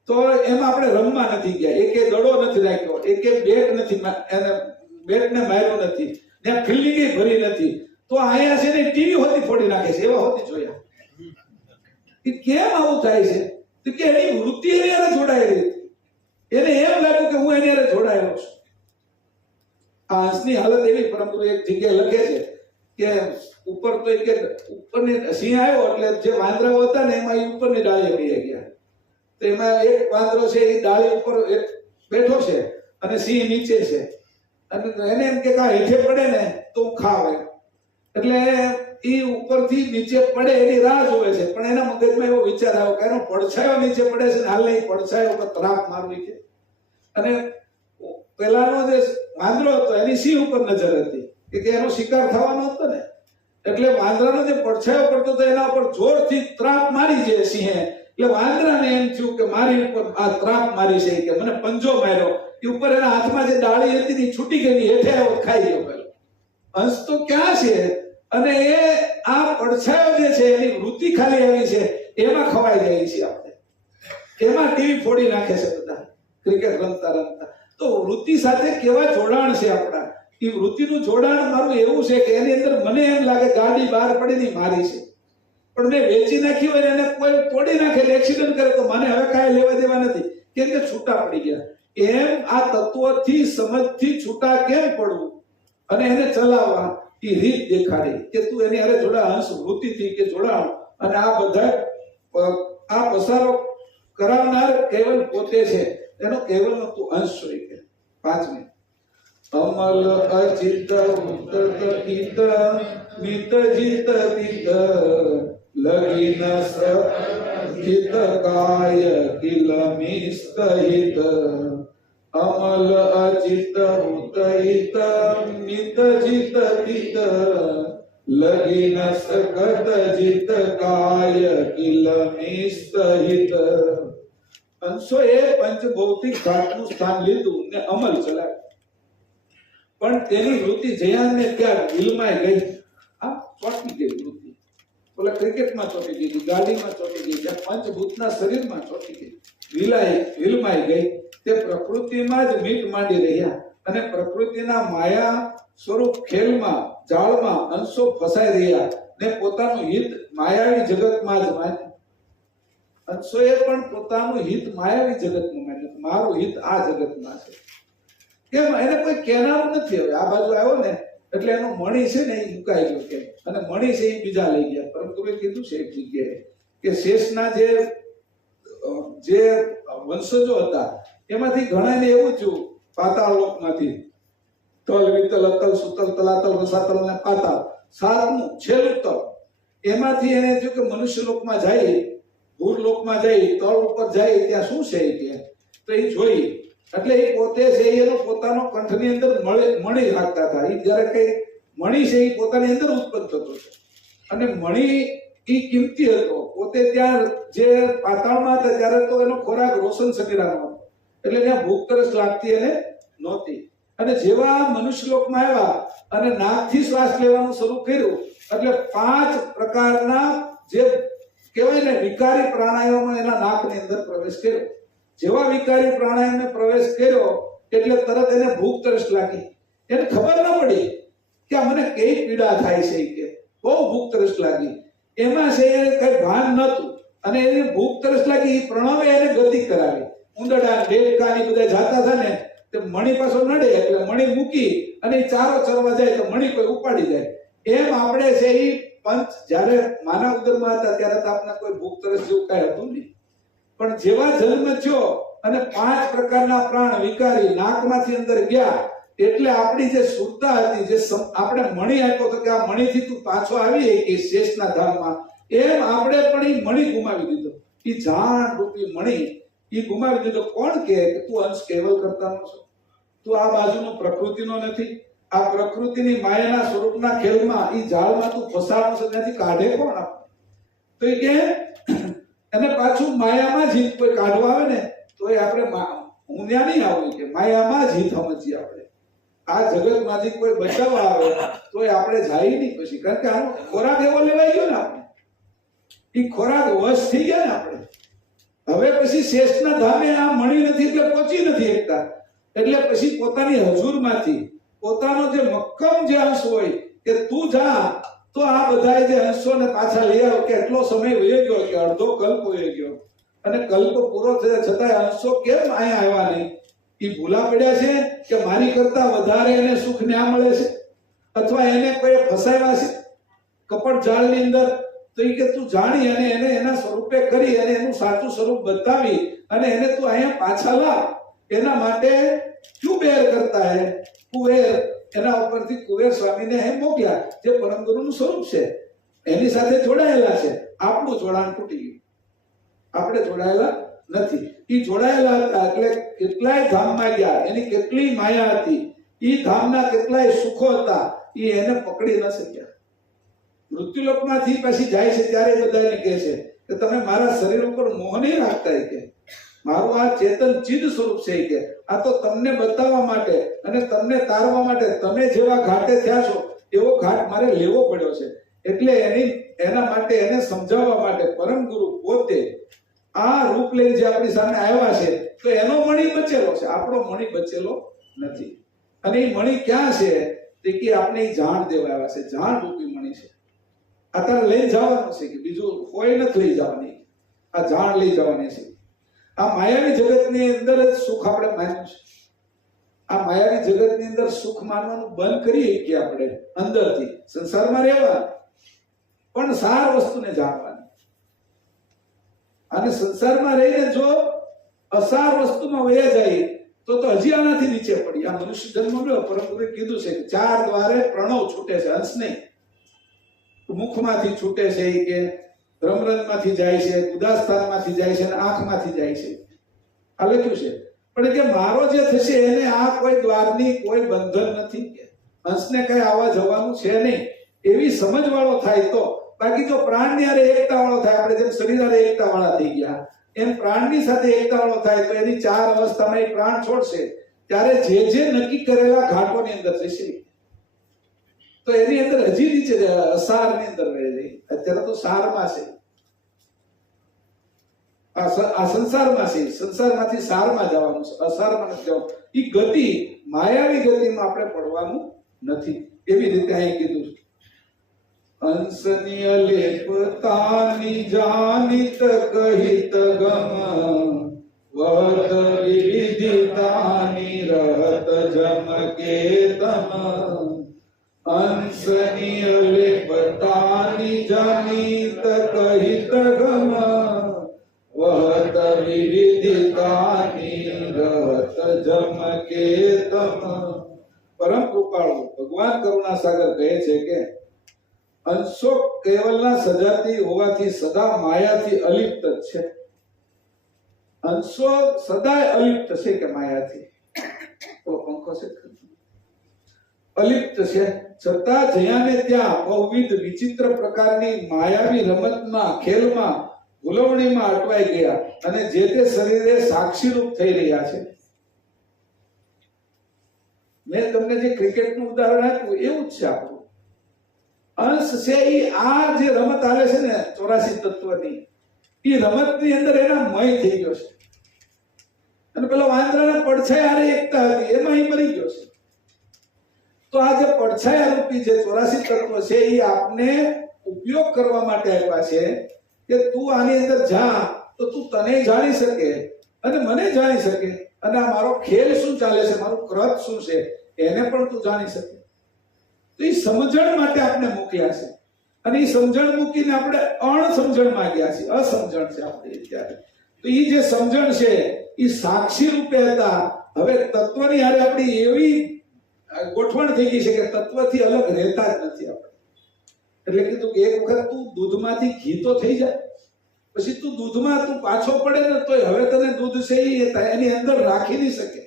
તો એમાં આપણે રમવા નથી ગયા, એકે દડો નથી રાખ્યો, એકે બેટને માર્યો નથી, ત્યાં ફિલ્ડિંગ ભરી નથી. તો અહીંયા છે ને ટીવી હોતી ફોડી નાખે છે, એવા હોતી જોયા. કે કેમ આવું થાય છે? તો કે એની વૃત્તિ એની હારે જોડાયેલી હતી, એને એમ લાગ્યું કે હું એની હારે જોડાયેલો છું. આ અંશની હાલત એવી, પરમગુરુ એક જગ્યાએ લખે છે કે ઉપર તો એ કે ઉપરની સિંહ આવ્યો એટલે જે વાંદરાઓ હતા ને એમાં એ ઉપરની ડાળીએ બેસી ગયા. તો એમાં એક વાંદરો છે એ ડાળી ઉપર બેઠો છે અને સિંહ નીચે છે, અને એને એમ કે કા હેઠે પડે ને તો હું ખાવ એમ. એટલે એ ઉપરથી નીચે પડે એની રાહ જોવે છે, પણ એના મગજમાં એવો વિચાર આવ્યો કે એનો પડછાયો નીચે પડે છે ને હાલ એ પડછાયો ઉપર ત્રાપ મારવી છે. અને પેલાનો જે વાંદરો હતો એની સિંહ ઉપર નજર હતી કે એનો શિકાર થવાનો હતો ને, એટલે વાંદરાનો જે પડછાયો પડતો હતો એના ઉપર જોરથી ત્રાપ મારી છે સિંહે. એટલે વાંદરાને એમ થયું કે મારી ઉપર આ ત્રાપ મારી છે, કે મને પંજો માર્યો. એ ઉપર એના હાથમાં જે ડાળી હતી એ છૂટી ગઈ, હેઠે આવ્યો ખાઈ ગયો. પેલો અંશ તો ક્યાં છે, અને એ આ પડછાયો જે છે એની વૃત્તિ ખાલી આવી છે એમાં ખવાઈ જાય છે. આપણે એમાં ટીવી ફોડી નાખે છે બધા ક્રિકેટ રમતા રમતા. તો વૃત્તિ સાથે કેવા જોડાણ છે આપણા. એ વૃત્તિનું જોડાણ મારું એવું છે કે એની અંદર મને એમ લાગે ગાડી બહાર પડીને મારી છે, પણ મેં વેચી નાખી હોય ને એને કોઈ તોડી નાખે, એક્સિડન્ટ કરે તો મને હવે કાંઈ લેવા દેવા નથી, કેમ કે છૂટા પડી ગયા. એમ આ તત્વથી સમજથી છૂટા કેમ પડવું અને એને ચલાવવા એ રીત દેખાડી કે તું એની હારે જોડા, હંસ વૃત્તિથી કે જોડાણ. અને આ બધા આ પસારો કરાવનાર કેવલ પોતે છે, એનો કેવલનો તું અંશ હોય. કે 5મી અમલ અચિત ઉત્તર મિત જીત તિત લગીન સ્થિત કાય કિલ મિસ્તહિત. અમલ અચિત ઉત્તહિત મિત જીત તિત લગીન સકત જીત કાય કિલ મિસ્તહિત. અંશો એ પંચભૌતિક ઘાતનું સ્થાન લીધું ને અમલ ચલાવ્યો, પણ તેની વૃત્તિ જયાને ક્યાં વિલમાઈ ગઈ. આ ચોટી ગઈ વૃત્તિ. ઓલા ક્રિકેટમાં ચોટી ગઈ, ગાડીમાં ચોટી ગઈ, જ્યાં પંચભૂતના શરીરમાં ચોટી ગઈ, વિલમાઈ ગઈ. તે પ્રકૃતિમાં જ મીટ માંડી રહ્યા અને પ્રકૃતિના માયા સ્વરૂપ ખેલમાં જાળમાં અંશો ફસાઈ રહ્યા ને પોતાનું હિત માયાવી જગતમાં જ માન્યું. અંશોએ પણ પોતાનું હિત માયાવી જગતમાં માન્યું. મારું હિત આ જગતમાં છે. કેમ? એને કોઈ કહેનારું નથી. હવે આ બાજુ આવ્યો ને એટલે એનો મણી છે ને એ મુકાઈ ગયો કે, અને મણી છે એ બીજા લઈ ગયા. પરંતુ મેં કીધું છે એક જગ્યાએ કે શેષના જે વંશજો હતા એમાંથી ઘણાને એવું થયું, પાતાળ લોકમાંથી તલ વિતલ અતલ સુતલ તલાતલ રસાતલ અને પાતાળ, 7મું છેલ્લું તલ, એમાંથી એને થયું કે મનુષ્ય લોકમાં જાય, ભૂર લોકમાં જાય, તળ ઉપર જાય ત્યાં શું છે કે, તો એ જોઈ. એટલે એ પોતે છે એનો પોતાનો કંઠની અંદર મણી રાખતા હતા. એ જ્યારે કઈ મણી છે એ પોતાની અંદર ઉત્પન્ન થતો છે, અને મણી એ કિંમતી હતો. પોતે ત્યાં જે પાતાળમાં હતા ત્યારે તો એનો ખોરાક રોશન સમીરાનો હતો, એટલે ત્યાં ભૂખ તરસ લાગતી એને નહોતી. અને જેવા મનુષ્ય લોકમાં આવ્યા અને નાકથી શ્વાસ લેવાનું શરૂ કર્યું એટલે 5 પ્રકારના જે કહેવાય ને વિકારી પ્રાણાયામો એના નાકની અંદર પ્રવેશ કર્યો. જેવા વિકારી પ્રાણાયામે પ્રવેશ કર્યો એટલે તરત એને ભૂખ તરસ લાગી. એને ખબર ન પડી કે આ મને કઈ પીડા થાય છે, કે બહુ ભૂખ તરસ લાગી. એમાં છે એને કઈ ભાન નહોતું, અને એને ભૂખ તરસ લાગી. એ પ્રણવે એને ગતિ કરાવી. ઉંદરડા ડેડકા બધા જાતા હતા ને તે મણી પાછો નડે એટલે મણી મૂકી અને ચારો ચરવા જાય તો મણી કોઈ ઉપાડી જાય. એમ આપણે છે એ પંચ જ્યારે માનવ ઉદરમાં હતા ત્યારે તો આપણે કોઈ ભૂખ તરસ જેવું કાંઈ હતું નહીં, પણ જેવા જન્મ થયો અને 5 પ્રકારના પ્રાણ વિકારી નાકમાંથી અંદર ગયા એટલે આપણી જે સુરતા હતી, જે આપણે મણી આપ્યો તો કે આ મણીથી તું પાછો આવી કે શેષના ધામમાં, એમ આપણે પણ એ મણી ગુમાવી દીધો. એ જાણ રૂપી મણી એ ગુમાવી દીધો. કોણ કે તું અંશ કેવલ કરતાનો છો, તું આ બાજુનો પ્રકૃતિનો નથી. આ પ્રકૃતિની માયાના સ્વરૂપના ખેલમાં એ જાળમાં તું ફસાવાનો છે, ત્યાંથી કાઢે કોણ આપણે? તો એ કે અને પાછું માયામાં જ હિત કોઈ કાઢવા આવે ને તો એ આપણે હું ત્યાં નહીં આવું કે માયામાં જ હિત સમજીએ આપણે. આ જગતમાંથી કોઈ બચાવવા આવે તો એ આપણે જાય નહીં પછી, કારણ કે આનો ખોરાક એવો લેવાઈ ગયો ને આપણે, એ ખોરાક વશ થઈ ગયા ને આપણે. હવે પછી શેષના ધામે આ મણી નથી એટલે પહોંચી નથી શકતા, એટલે પછી પોતાની હજુરમાંથી પોતાનો જે મક્કમ જે અંશ હોય કે તું જા તો આ બધા જે અંશોને પાછા લઈ આવ. કે એટલો સમય વહી ગયો કે અડધો કલ્પ વહી ગયો અને કલ્પ પૂરો થયા છતાંય અંશો કેમ અહીંયા આવ્યા નહીં? એ ભૂલા પડ્યા છે કે મારી કરતા વધારે એને સુખ ન્યા મળે છે, અથવા એને કોઈ ફસાવ્યા છે? કપટ જાળની અંદર, તો એ કે તું જાણી અને એને એના સ્વરૂપે કરી અને એનું સાચું સ્વરૂપ બતાવી અને એને તું અહીંયા પાછા લાવ, એના માટે ક્યું બેર કરતા હે કુવેર, એના ઉપરથી કુવેર સ્વામીને હે મોકલ્યા જે પરમ ગુરુનું સ્વરૂપ છે, એની સાથે જોડાયેલા છે. આપણું જોડાણ તૂટી ગયું, આપણે જોડાયેલા નથી. એ જોડાયેલા હતા એટલે કેટલાય ધામમાં ગયા, એની કેટલી માયા હતી, એ ધામના કેટલાય સુખો હતા, એ એને પકડી ન શક્યા. મૃત્યુલોકમાંથી પછી જાય છે ત્યારે બધાને કહે છે કે તમે મારા શરીર ઉપર મોહ નહીં રાખતા, કે મારું આ ચેતન ચિદ સ્વરૂપ છે, કે આ તો તમને બતાવવા માટે અને તમને તારવા માટે, તમે જેવા ઘાટે થયા છો એવો ઘાટ મારે લેવો પડ્યો છે. એટલે એના માટે એને સમજાવવા માટે પરમ ગુરુ પોતે આ રૂપ લઈને જે આપણી સામે આવ્યા છે, તો એનો મણી બચેલો છે, આપણો મણી બચેલો નથી. અને એ મણી ક્યાં છે તે કે આપણે જાણ દેવા આવ્યા છે, જાણ રૂપી મણી છે. અત્યારે લઈ જવાનું છે, કે બીજું કોઈ નથી લઈ જવાની, આ જાણ લઈ જવાની છે. આ માયાવી જગતની અંદર જ સુખ આપણે માન્યું છે. આ માયાવી જગતની અંદર સુખ માનવાનું બંધ કરીએ કે આપણે અંદરથી સંસારમાં રહેવા, પણ સાર વસ્તુને જાણવાની. અને સંસારમાં રહીને જો અસાર વસ્તુમાં વયા જાય તો હજી આનાથી નીચે પડી. આ મનુષ્ય જન્મ લ્યો, પરમગુરુએ કીધું છે કે 4 દ્વારે પ્રણવ છૂટે છે, હંસ નહીં. મુખમાંથી છૂટે છે, કે બ્રહ્મરંધમાંથી જાય છે, ઉદાસસ્થાનમાંથી જાય છે, અને આંખમાંથી જાય છે. આ લખ્યું છે. પણ કે મારો જે થશે એને આ કોઈ દ્વારની કોઈ બંધન નથી, કે હંસને કઈ આવવા જવાનું છે નહીં, એવી સમજ વાળો થાય તો. બાકી જો પ્રાણની હારે એકતા વાળો થાય, આપણે જેમ શરીર હારે એકતા વાળા થઈ ગયા એમ પ્રાણની સાથે એકતા વાળો થાય, તો એની 4 અવસ્થામાં એ પ્રાણ છોડશે ત્યારે જે નક્કી કરેલા ઘાટોની અંદર જશે, તો એની અંદર હજી નીચે અસારની અંદર રહે છે. અત્યારે તો સારમાં છે, આ સંસારમાં છે, સંસારમાંથી સારમાં જવાનું છે, અસારમાં નથી જવાનું. એ ગતિ માયાવી ગતિમાં આપણે પડવાનું નથી. એવી રીતે અહીં કીધું છે, અંશની અલેપતાની જાનિત કહિત ગમ, વહત વિવિધિતાની રહત જમકે તમ. અંશની અલેપતાની જાનિત કહિત ગમ, વહત વિવિધિતાની રહત જમકે તમ. પરમ કૃપાળુ ભગવાન કરુણાસાગર કહે છે કે અંશો કેવલના સજાતી હોવાથી સદા માયાથી અલિપ્ત જ છે. અંશો સદાય અલિપ્ત છે, કે માયાથી તો પંખો છે અલિપ્ત છે, છતાં જ્યાંને ત્યાં બહુવિધ વિચિત્ર પ્રકારની માયાવી રમતમાં, ખેલમાં, ભૂલવણીમાં અટવાઈ ગયા અને જે તે શરીરે સાક્ષી રૂપ થઈ રહ્યા છે. મેં તમને જે ક્રિકેટનું ઉદાહરણ આપ્યું એવું જ છે. આપણું અંશ છે એ આ જે રમત હાલે છે ને 84 તત્વની, એ રમતની અંદર એના મય થઈ ગયો છે. અને પેલા વાંદરાના પડછાયા હારે એકતા હતી, એમાં એ મરી ગયો છે. તો આ જે પડછાયા રૂપી જે 84 તત્વ છે એ આપને ઉપયોગ કરવા માટે આપ્યા છે, કે તું આની અંદર જા તો તું તને જાણી શકે અને મને જાણી શકે, અને આ મારો ખેલ શું ચાલે છે, મારું કૃત શું છે એને પણ તું જાણી શકે. તો એ સમજણ માટે આપણે મોકલ્યા છે, અને એ સમજણ મૂકીને આપણે અણસમજણમાં ગયા છીએ, અસમજણ છે આપણે અત્યારે. તો એ જે સમજણ છે એ સાક્ષી રૂપે હતા. હવે તત્વની હારે આપણી એવી ગોઠવણ થઈ ગઈ છે કે તત્વથી અલગ રહેતા જ નથી આપણે. એટલે કીધું કે એક વખત તું દૂધમાંથી ઘી તો થઈ જાય, પછી તું દૂધમાં તું પાછો પડે ને તો હવે તને દૂધ છે એની અંદર રાખી નહીં શકે.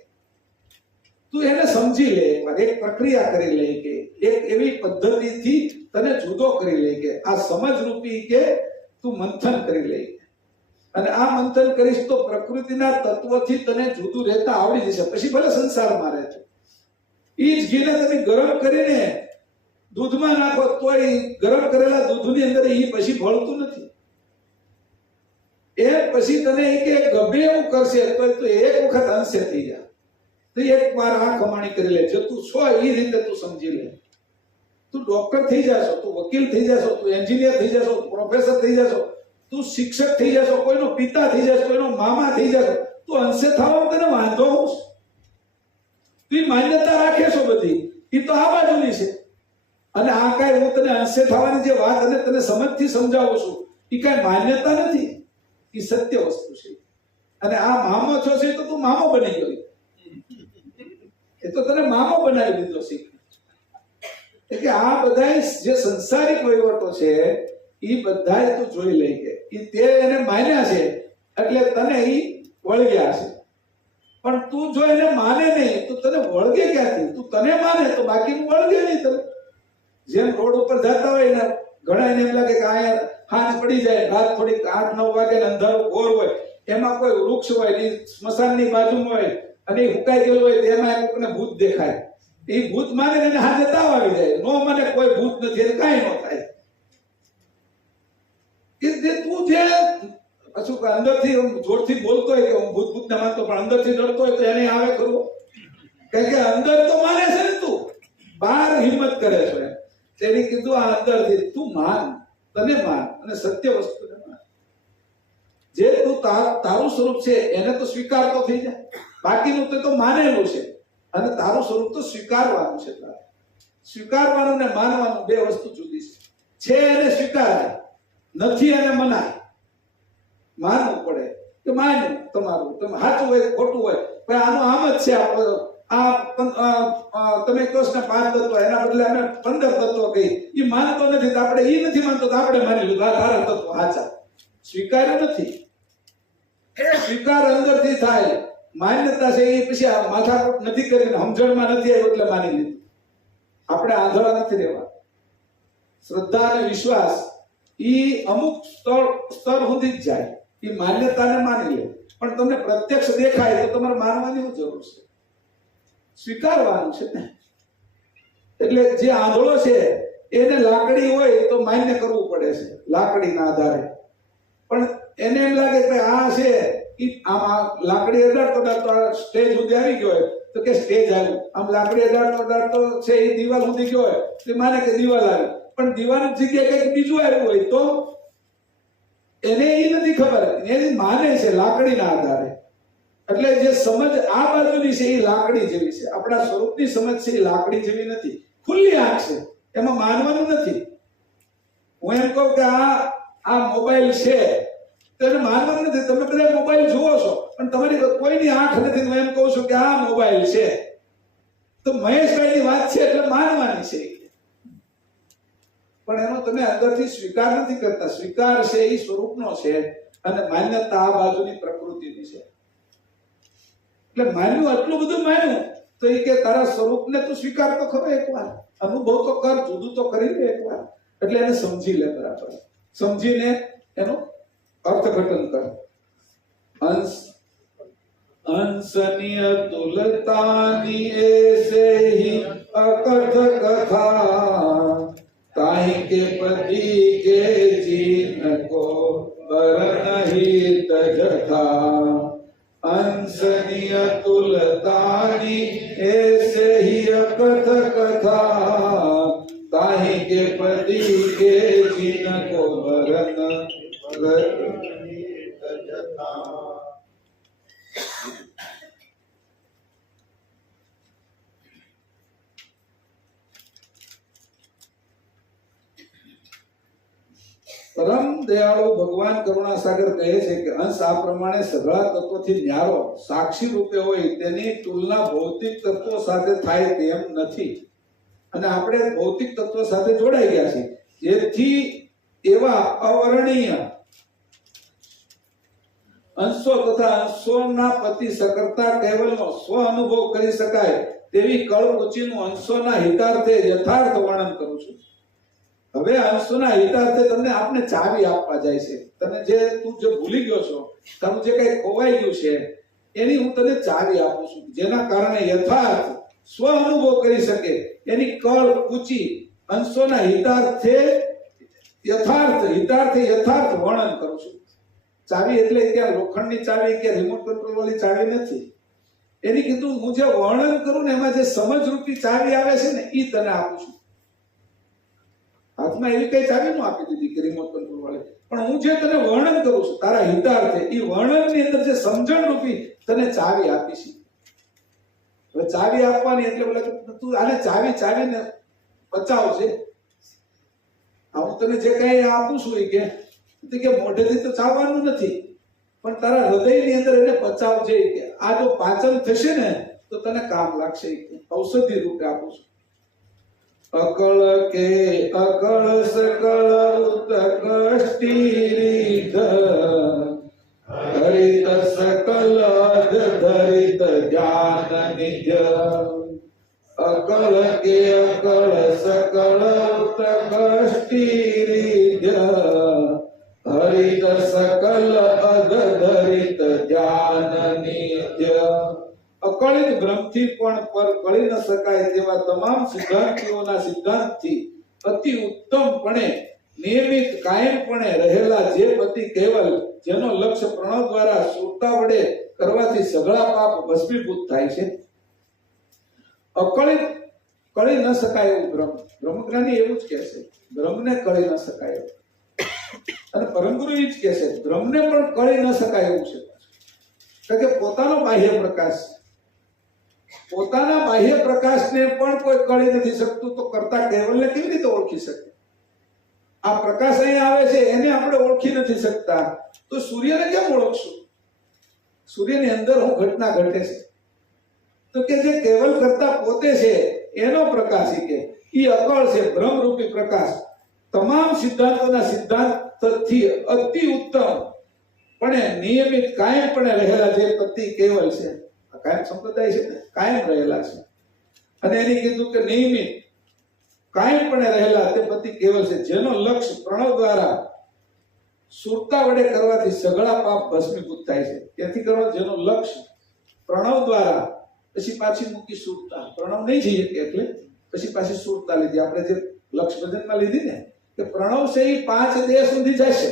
તું એને સમજી લે, એકવાર એક પ્રક્રિયા કરી લે, કે એક એવી પદ્ધતિથી તને જુદો કરી લે, કે આ સમજ રૂપી કે તું મંથન કરી લે. અને આ મંથન કરીશ તો પ્રકૃતિના તત્વથી તને જુદું રહેતા આવડી જશે. પછી ભલે સંસારમાં રહેજો, એ જ ઘીને તમે ગરમ કરીને દૂધમાં નાખો તોય ગરમ કરેલા દૂધની અંદર એ પછી ભળતું નથી. એ પછી તને કે ગભે એવું કરશે તો એક વખત અંશે થઈ જાય. તો એક વાર આ કમાણી કરી લે, જો તું છો એ રીતે તું સમજી લે. તું ડોક્ટર થઈ જશો, તું વકીલ થઈ જશો, તું એન્જિનિયર થઈ જશો, પ્રોફેસર થઈ જશો, તું શિક્ષક થઈ જશો, કોઈનો પિતા થઈ જશો, કોઈનો મામા થઈ જશો, તું અંશે થવામાં તને વાંધો આવશે. તું માન્યતા રાખે છો બધી, એ તો આ બાજુની છે. અને આ કાંઈ હું તને અંશે થવાની જે વાત અને તને સમજથી સમજાવું છું એ કાંઈ માન્યતા નથી, એ સત્ય વસ્તુ છે. અને આ મામો છો છે તો તું મામો બની ગયો, એ તો તને મામો બનાવી દીધો છે. એટલે આ બધા જે સંસારિક વહીવટો છે એ બધા તું જોઈ લઈ કે ઈ તે એને માન્યા છે એટલે તને ઈ વળગ્યા છે. પણ તું જો એને માને નહીં તો તને વળગે ક્યાંથી? તું તને માને તો બાકીનું વળગે નહીં તને. જેમ રોડ ઉપર જતા હોય ને ઘણા એને એમ લાગે કે અહીંયા હાંજ પડી જાય, રાત થોડીક 8-9 વાગે ને અંધારું ઘોર હોય, એમાં કોઈ વૃક્ષ હોય ને સ્મશાનની બાજુમાં હોય અને એ હુકાઈ ગયેલું હોય તેમાં કોઈને ભૂત દેખાય, એ ભૂત માને ને એને હાથે તાવ આવી જાય. નો મને કોઈ ભૂત નથી એટલે કાંઈ ન થાય. એ તું જે પાછું અંદરથી જોરથી બોલતો હોય કે હું ભૂત ને માનતો પણ અંદરથી ડરતો હોય તો એને આવે ખરું? કારણ કે અંદર તો માને છે ને, તું બહાર હિંમત કરે છે. તેની કીધું આ અંદરથી તું માન, તને માન અને સત્ય વસ્તુને માન. જે તું તારું સ્વરૂપ છે એને તો સ્વીકારતો થઈ જાય, બાકીનું તો માનેલું છે અને તારું સ્વરૂપ તો સ્વીકારવાનું છે. સ્વીકારવાનું ને માનવાનું બે વસ્તુ જુદી છે. એને સ્વીકારાય, નથી એને મનાય. માનવું પડે કે માન્યું તમારું, તમે સાચું હોય ખોટું હોય પણ આનું આમ જ છે. આ તમે કહો ને 5 તત્વ, એના બદલે અમે 15 તત્વ કહી. એ માનતો નથી તો આપણે, એ નથી માનતો તો આપણે માની લીધું આ તારા તત્વ સાચા. સ્વીકાર્યું નથી. સ્વીકાર અંદરથી થાય. માન્યતા છે એ પછી આ માથાકૂટ નથી કરીને સમજણમાં નથી આવ્યું એટલે માની લીધું. આપણે આંધળા નથી રહેવા. શ્રદ્ધા અને વિશ્વાસ ઈ અમુક સ્તર સુધી જ જાય. એ માન્યતાને માની લે પણ તમને પ્રત્યક્ષ દેખાય તો તમારે માનવાની જરૂર છે, સ્વીકારવાનું છે ને. એટલે જે આંધળો છે એને લાકડી હોય તો માન્ય કરવું પડે છે લાકડીના આધારે. પણ એને એમ લાગે કે આ છે આમ લાકડી અડાડતો સ્ટેજ સુધી આવી ગયો હોય તો કે સ્ટેજ આવ્યું. આમ લાકડી અડાડતો છે એ દિવાલ સુધી ગયો હોય તો માને કે દિવાલ આવી. પણ દિવાલની જગ્યાએ કંઈક બીજું આવ્યું હોય તો એને એ નથી ખબર, એને માને છે લાકડીના આધારે. એટલે જે સમજ આ બાજુની છે એ લાકડી જેવી છે. આપણા સ્વરૂપની સમજ છે એ લાકડી જેવી નથી, ખુલ્લી આંખ છે, એમાં માનવાનું નથી. હું એમ કહું કે આ મોબાઈલ છે તો એને માનવાનું નથી. તમે બધા મોબાઈલ જુઓ છો પણ તમારી કોઈની આંખ નથી. હું એમ કહું છું કે આ મોબાઈલ છે તો મહેશભાઈની વાત છે એટલે માનવાની છે. પણ એનો તમે અંદરથી સ્વીકાર નથી કરતા. સ્વીકાર છે એ સ્વરૂપનો છે અને માન્યતા આ બાજુની પ્રકૃતિની છે. એટલે માન્યું, આટલું બધું માન્યું તો એ કે તારા સ્વરૂપને તું સ્વીકાર તો ખરો એકવાર, અનુભવ તો કર, જુદું તો કરી લે એકવાર. એટલે એને સમજી લે બરાબર. સમજીને એનું અર્થઘટન કર. અંશની અતુલતાની એસે ही अकथ कथा ताहि के पति के जीन को नहीं तजथा. अंशनी अतुलतानी ऐसे ही अकथ कथा ताहि के पति के जीन को नहीं तजथा. પરમ દયાળુ ભગવાન કરુણાસાગર કહે છે કે અંશ આ પ્રમાણે સઘળા તત્વોથી ન્યારો સાક્ષી રૂપે હોય તેની તુલના ભૌતિક તત્વો સાથે થાય તેમ નથી. અને આપણે ભૌતિક તત્વો સાથે જોડાઈ ગયા છીએ, જેથી એવા અવર્ણનીય અંશો તથા અંશોના પતિ સકર્તા કેવલનો સ્વ અનુભવ કરી શકાય તેવી કળકુચીનું અંશોના હિતાર્થે યથાર્થ વર્ણન કરું છું. હવે અંશોના હિતાર્થે તમને આપને ચાવી આપવા જાય છે. તને જે તું જે ભૂલી ગયો છો, તારું જે કઈ ખોવાઈ ગયું છે એની હું તને ચાવી આપું છું, જેના કારણે યથાર્થ સ્વ અનુભવ કરી શકે એની કળ કુચી અંશોના હિતાર્થે યથાર્થ વર્ણન કરું છું. ચાવી એટલે ત્યાં લોખંડની ચાવી કે રિમોટ કંટ્રોલ વાળી ચાવી નથી. એની કીધું હું જે વર્ણન કરું ને એમાં જે સમજ રૂપી ચાવી આવે છે ને એ તને આપું છું. હાથમાં એવી કઈ ચાવી નો આપી દીધી કે રિમોટ કંટ્રોલ વાળી, પણ હું જે તને વર્ણન કરું છું તારા હિતાર્થે એ વર્ણનની અંદર જે સમજણ રૂપી તને ચાવી આપી છે. હવે ચાવી આપવાની એટલે બોલે તું આને ચાવીને પચાવજે. હું તને જે કઈ આપું છું એ કે મોઢેથી તો ચાવવાનું નથી, પણ તારા હૃદયની અંદર એને પચાવજે કે આ જો પાચન થશે ને તો તને કામ લાગશે કે ઔષધિ રૂપે આપું છું. અકળ કે અકળ સકળ ઉતકષ્ટી રીધ હરિત સકલ ધરિત જ્ઞાન નિજ. અકળ કે અકળ સકળ ઉતકષ્ટી રીધ હરિત સકલ અધરિત જ્ઞાન નિજ. અકળિત બ્રહ્મથી પણ પર કળી ન શકાય તેવા તમામ સિદ્ધાંતિઓના સિદ્ધાંતથી અતિ ઉત્તમપણે નિયમિત કાયમપણે રહેલા જે પતિ કેવલ જેનો લક્ષ્ય પ્રણવ દ્વારા સુરતા વડે કરવાથી સઘળા પાપ ભસ્મીભૂત થાય છે. અકળિત કળી ન શકાય એવું બ્રહ્મ, બ્રહ્મજ્ઞાની એવું જ કહે છે, બ્રહ્મને કળી ન શકાય એવું. અને પરમગુરુ એ જ કહે છે બ્રહ્મને પણ કળી ન શકાય એવું છે, કારણ કે પોતાનો બાહ્ય પ્રકાશ, પોતાના બાહ્ય પ્રકાશને પણ કોઈ કળી નથી શકતું તો કરતા કેવલને કેવી રીતે ઓળખી શકે? આ પ્રકાશ અહીં આવે છે એને આપણે ઓળખી નથી શકતા તો સૂર્યને કેમ ઓળખશું? સૂર્યની અંદર હું ઘટના ઘટે છે તો કે જે કેવલ કરતા પોતે છે એનો પ્રકાશ કે ઈ અકળ છે, બ્રહ્મરૂપી પ્રકાશ તમામ સિદ્ધાંતોના સિદ્ધાંતથી અતિ ઉત્તમ પણ નિયમિત કાયમપણે રહેલા જે પતિ કેવલ છે, કાયમ સંપ્રદાય છે ને, કાયમ રહેલા છે. અને એની કીધું કે નિયમિત કાયમપણે રહેલા તે પતિ કેવલ છે જેનો લક્ષ્ય પ્રણવ દ્વારા સુરતા વડે કરવાથી સઘળા પાપ ભસ્મીભૂત થાય છે. ત્યાંથી કરવા જેનો લક્ષ્ય પ્રણવ દ્વારા, પછી પાછી મૂકી સુરતા, પ્રણવ નહીં જઈએ એટલે પછી પાછી સુરતા લીધી. આપણે જે લક્ષ્ય ભજનમાં લીધી ને કે પ્રણવ છે એ 5 દેહ સુધી જશે,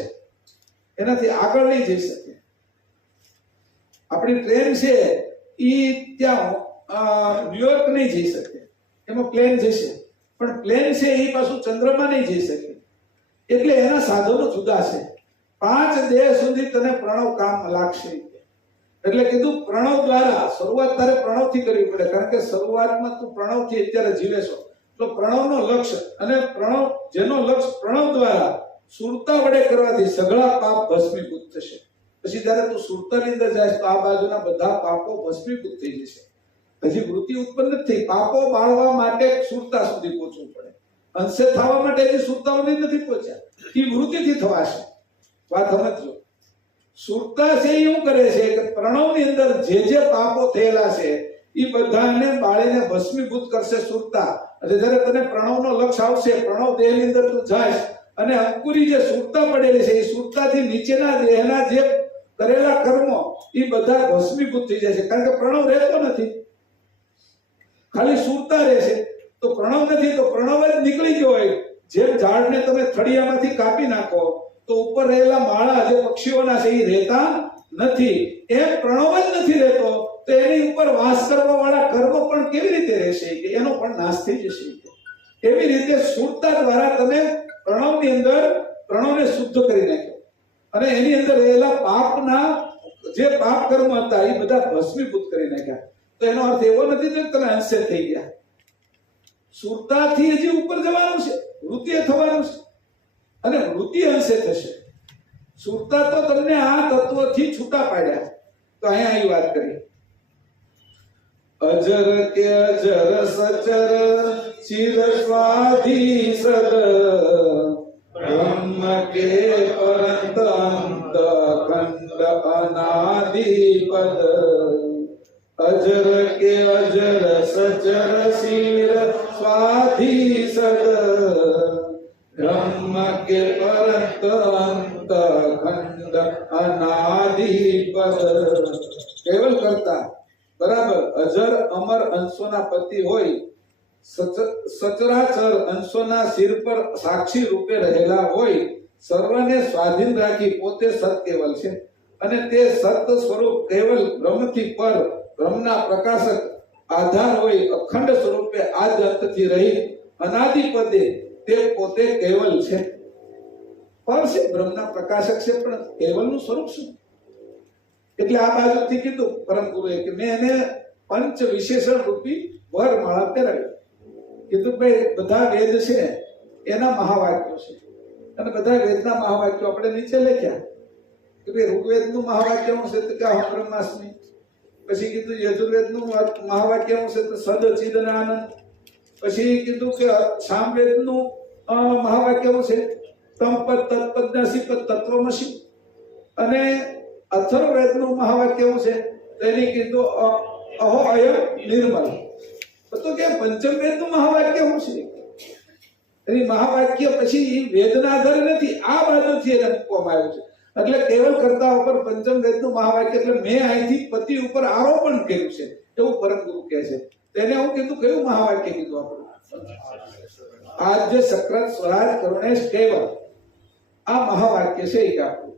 એનાથી આગળ નહીં જઈ શકે. આપણી ટ્રેન છે ઈ ત્યાં ન્યુયોર્ક નહીં જઈ શકે, એમાં પ્લેન જશે, પણ પ્લેન છે એ પાછું ચંદ્રમાં નહીં જઈ શકે, એટલે એના સાધનો જુદા છે. 5 દેહ સુધી તને પ્રણવ કામ લાગશે. એટલે કીધું પ્રણવ દ્વારા શરૂઆત તારે પ્રણવથી કરવી પડે, કારણ કે શરૂઆતમાં તું પ્રણવથી અત્યારે જીવે છો તો પ્રણવનો લક્ષ્ય અને પ્રણવ જેનો લક્ષ્ય પ્રણવ દ્વારા સુરતા વડે કરવાથી સઘળા પાપ ભસ્મીભૂત થશે. પછી જ્યારે તું સુરતાની અંદર જાય તો આ બાજુના બધા પાપો ભસ્મીભૂત થઈ જશે. હજી વૃત્તિ ઉત્પન્ન થઈ, પાપો બાળવા માટે સુરતા સુધી પહોંચવું પડે, અંશે થવા માટે હજી સુરતા સુધી નથી પહોંચ્યા, એ વૃત્તિથી થવાશે. વાત સમજો. સુરતા છે એ શું કરે છે કે પ્રણવની અંદર જે પાપો થયેલા છે એ બધાને બાળીને ભસ્મીભૂત કરશે સુરતા. અને જ્યારે તને પ્રણવનો લક્ષ્ય આવશે, પ્રણવ દેહની અંદર તું જાય અને અંકુરી જે સુરતા પડેલી છે એ સુરતાથી નીચેના દેહના જે કરેલા કર્મો એ બધા ભસ્મીભૂત થઈ જાય છે, કારણ કે પ્રણવ રહેતો નથી, ખાલી સુરતા રહેશે. તો પ્રણવ નથી તો પ્રણવ જ નીકળી ગયો હોય. જેમ ઝાડને તમે થળિયામાંથી કાપી નાખો તો ઉપર રહેલા માળા જે પક્ષીઓના છે એ રહેતા નથી, એમ પ્રણવ જ નથી રહેતો તો એની ઉપર વાસ કરવા વાળા કર્મ પણ કેવી રીતે રહેશે કે એનો પણ નાશ થઈ જશે. એવી રીતે સુરતા દ્વારા તમે પ્રણવની અંદર પ્રણવને શુદ્ધ કરી નાખ્યો અને એની અંદર રહેલા પાપના જે પાપ કર્મ હતા એ બધા ભસ્મીભૂત કરી નાખ્યા. તો એનો અર્થ એવો નથી કે તમે અંશે થઈ ગયા. સુરતાથી હજી ઉપર જવાનું છે, વૃત્તિ થવાનું છે અને વૃત્તિ અંશે થશે. સુરતા તો તમને આ તત્વથી છૂટા પાડ્યા. તો અહીંયા આવી વાત કરી અજર કે અજર સચર ચિર સ્વાધી સદ બ્રહ્મ કે પરંત અંત ખંડ અનાદિ પદ. અજર કે અજર સચર ચિર સ્વાધી સદ બ્રહ્મ કે પરંત અંત ખંડ અનાદિ પદ. કેવલ કરતા બરાબર અજર અમર અંશોના પતિ હોય, સચરાચર અંશોના શિર પર સાક્ષી રૂપે રહેલા હોય, સર્વને સ્વાધીન રાખી પોતે સત કેવલ છે અને તે સત સ્વરૂપ કેવલ બ્રહ્મથી પર બ્રહ્મના પ્રકાશક આધાર હોય, અખંડ સ્વરૂપે આદ્ય અંતથી રહી અનાદિ પદે તે પોતે કેવલ છે. પર છે બ્રહ્મના પ્રકાશક છે, પણ કેવલનું સ્વરૂપ શું? એટલે આ બાજુથી કીધું પરમ ગુરુએ કે મેં એને પંચ વિશેષણ રૂપી વરમાળા પહેરાવી. કીધું ભાઈ બધા વેદ છે એના મહાવાક્યો છે અને બધા વેદના મહાવાક્યો આપણે નીચે લખ્યા કે ભાઈ ઋગ્વેદનું મહાવાક્ય શું છે તો કે અહમ બ્રહ્માસ્મિ. પછી કીધું યજુર્વેદનું મહાવાક્ય શું છે તો સદ ચિદ અને આનંદ. પછી કીધું કે સામવેદનું મહાવાક્ય શું છે તમ પદ તત્પદ નાસી પદ તત્વમસી. અને અથર્વવેદનું મહાવાક્ય શું છે તો એની કીધું અહો અયમ નિર્મલ. તો કે પંચમ વેદનું મહાવાક્ય શું છે એની મહાવાક્ય પછી વેદના આધારે નથી, આ બાજુથી એને મૂકવામાં આવ્યું છે. એટલે કેવલ કર્તા ઉપર પંચમ વેદનું મહાવાક્ય એટલે મેં અહીંથી પતિ ઉપર આરોપણ કર્યું છે એવું પરમ ગુરુ કહે છે. તેને હું કીધું કયું મહાવાક્ય કીધું આપણું આદ્ય સક્રત સ્વરાજ કરુણેશ કેવલ, આ મહાવાક્ય છે એ આપણું.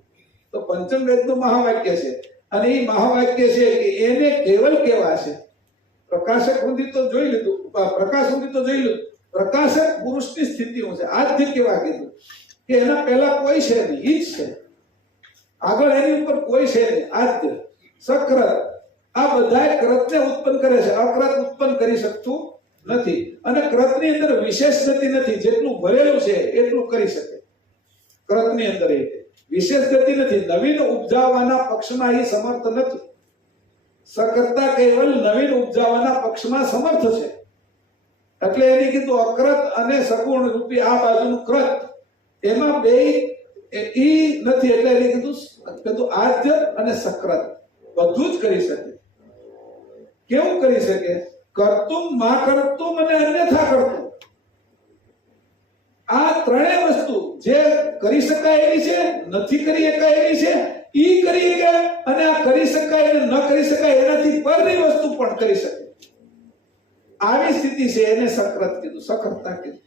તો પંચમ વેદનું મહાવાક્ય છે અને એ મહાવાક્ય છે કે એને કેવલ કેવા છે. પ્રકાશક સુધી તો જોઈ લીધું, પ્રકાશ સુધી તો જોઈ લીધું. પ્રકાશક પુરુષની સ્થિતિ શું છે, આદ્ય કેવા કીધું કે એના પહેલા કોઈ છે નહીં, ઈ જ છે. આગળ એની ઉપર કોઈ છે નહીં. આદ્ય સક્રત આ બધા ક્રતને ઉત્પન્ન કરે છે, અક્રત ઉત્પન્ન કરી શકતું નથી. અને ક્રતની અંદર વિશેષ ગતિ નથી, જેટલું ભરેલું છે એટલું કરી શકે. ક્રતની અંદર એ વિશેષ ગતિ નથી, નવીન ઉપજાવવાના પક્ષમાં એ સમર્થ નથી. સકર્તા કેવલ નવીન ઉપજાવવાના પક્ષમાં સમર્થ છે. એટલે એની કીધું અકૃત અને સગુણ રૂપી આ બાજુનું કૃત એમાં બે ઈ નથી. એટલે એને કીધું આદ્ય અને સક્રત બધું જ કરી શકે. કેવું કરી શકે? કર્તુમ માં કર્તુમ અને અન્યથા કર્તુમ. આ ત્રણેય વસ્તુ જે કરી શકાય એવી છે, નથી કરી શકાય એવી છે, ઈ કરી શકે. અને આ કરી શકાય અને ન કરી શકાય એનાથી પરની વસ્તુ પણ કરી શકે. આવી સ્થિતિ છે એને સક્રત કીધું, સક્રતા કીધું.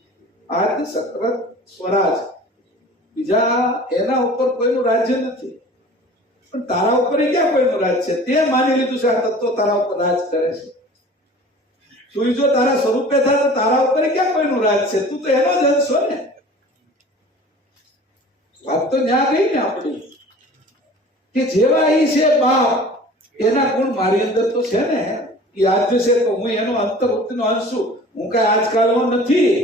આદ્ય સક્રત સ્વરાજ. બીજા એના ઉપર કોઈનું રાજ્ય નથી, પણ તારા ઉપર ક્યાં કોઈનું રાજ છે? તે માની લીધું છે આ તત્વ તારા ઉપર રાજ કરે છે. તું જો તારા સ્વરૂપે થાય તો તારા ઉપર ક્યાં કોઈનું રાજ છે? તું તો એનો જ અંશ છો ને. વાત તો ન્યા ગઈ ને આપણી કે જેવા ઈ છે બાપ એના ગુણ મારી અંદર તો છે ને. એ આદ્ય છે તો હું એનો અંતર્વૃત્તિનો અંશ છું. હું કઈ આજકાલનો નથી.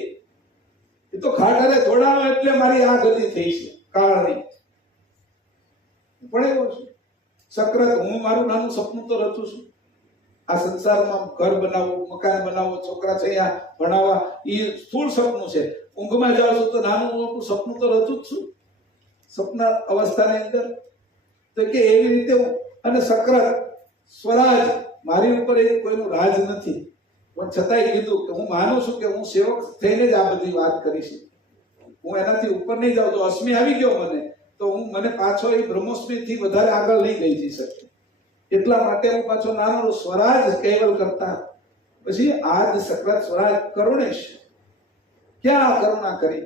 એ તો ખાટરે જોડાણો એટલે મારી આ ગતિ થઈ છે કારણની. પણ એવો છું સક્રત. હું મારું નાનું સપનું તો રચું છું. આ સંસારમાં ઘર બનાવવું, મકાન બનાવવું, છોકરા છે ભણાવવા, એ સ્થૂળ સપનું છે. ઊંઘમાં જાઉં છું તો નાનું મોટું સપનું તો રચું જ છું સપના અવસ્થાની અંદર. તો કે એવી રીતે અને સક્રત સ્વરાજ મારી ઉપર એ કોઈનું રાજ નથી. પણ છતાંય કીધું કે હું માનું છું કે હું સેવક થઈને જ આ બધી વાત કરીશ. હું એનાથી ઉપર નહીં જાઉં. તો અસ્મિ આવી ગયો મને તો હું મને પાછો એ બ્રહ્મોસ્મિ થી વધારે આગળ નહીં લઈ જઈ શકે. એટલા માટે હું પાછો નાનો સ્વરાજ કેવલ કરતા. પછી આજ સક્રત સ્વરાજ કરુણેશ. ક્યાં કરુણા કરી?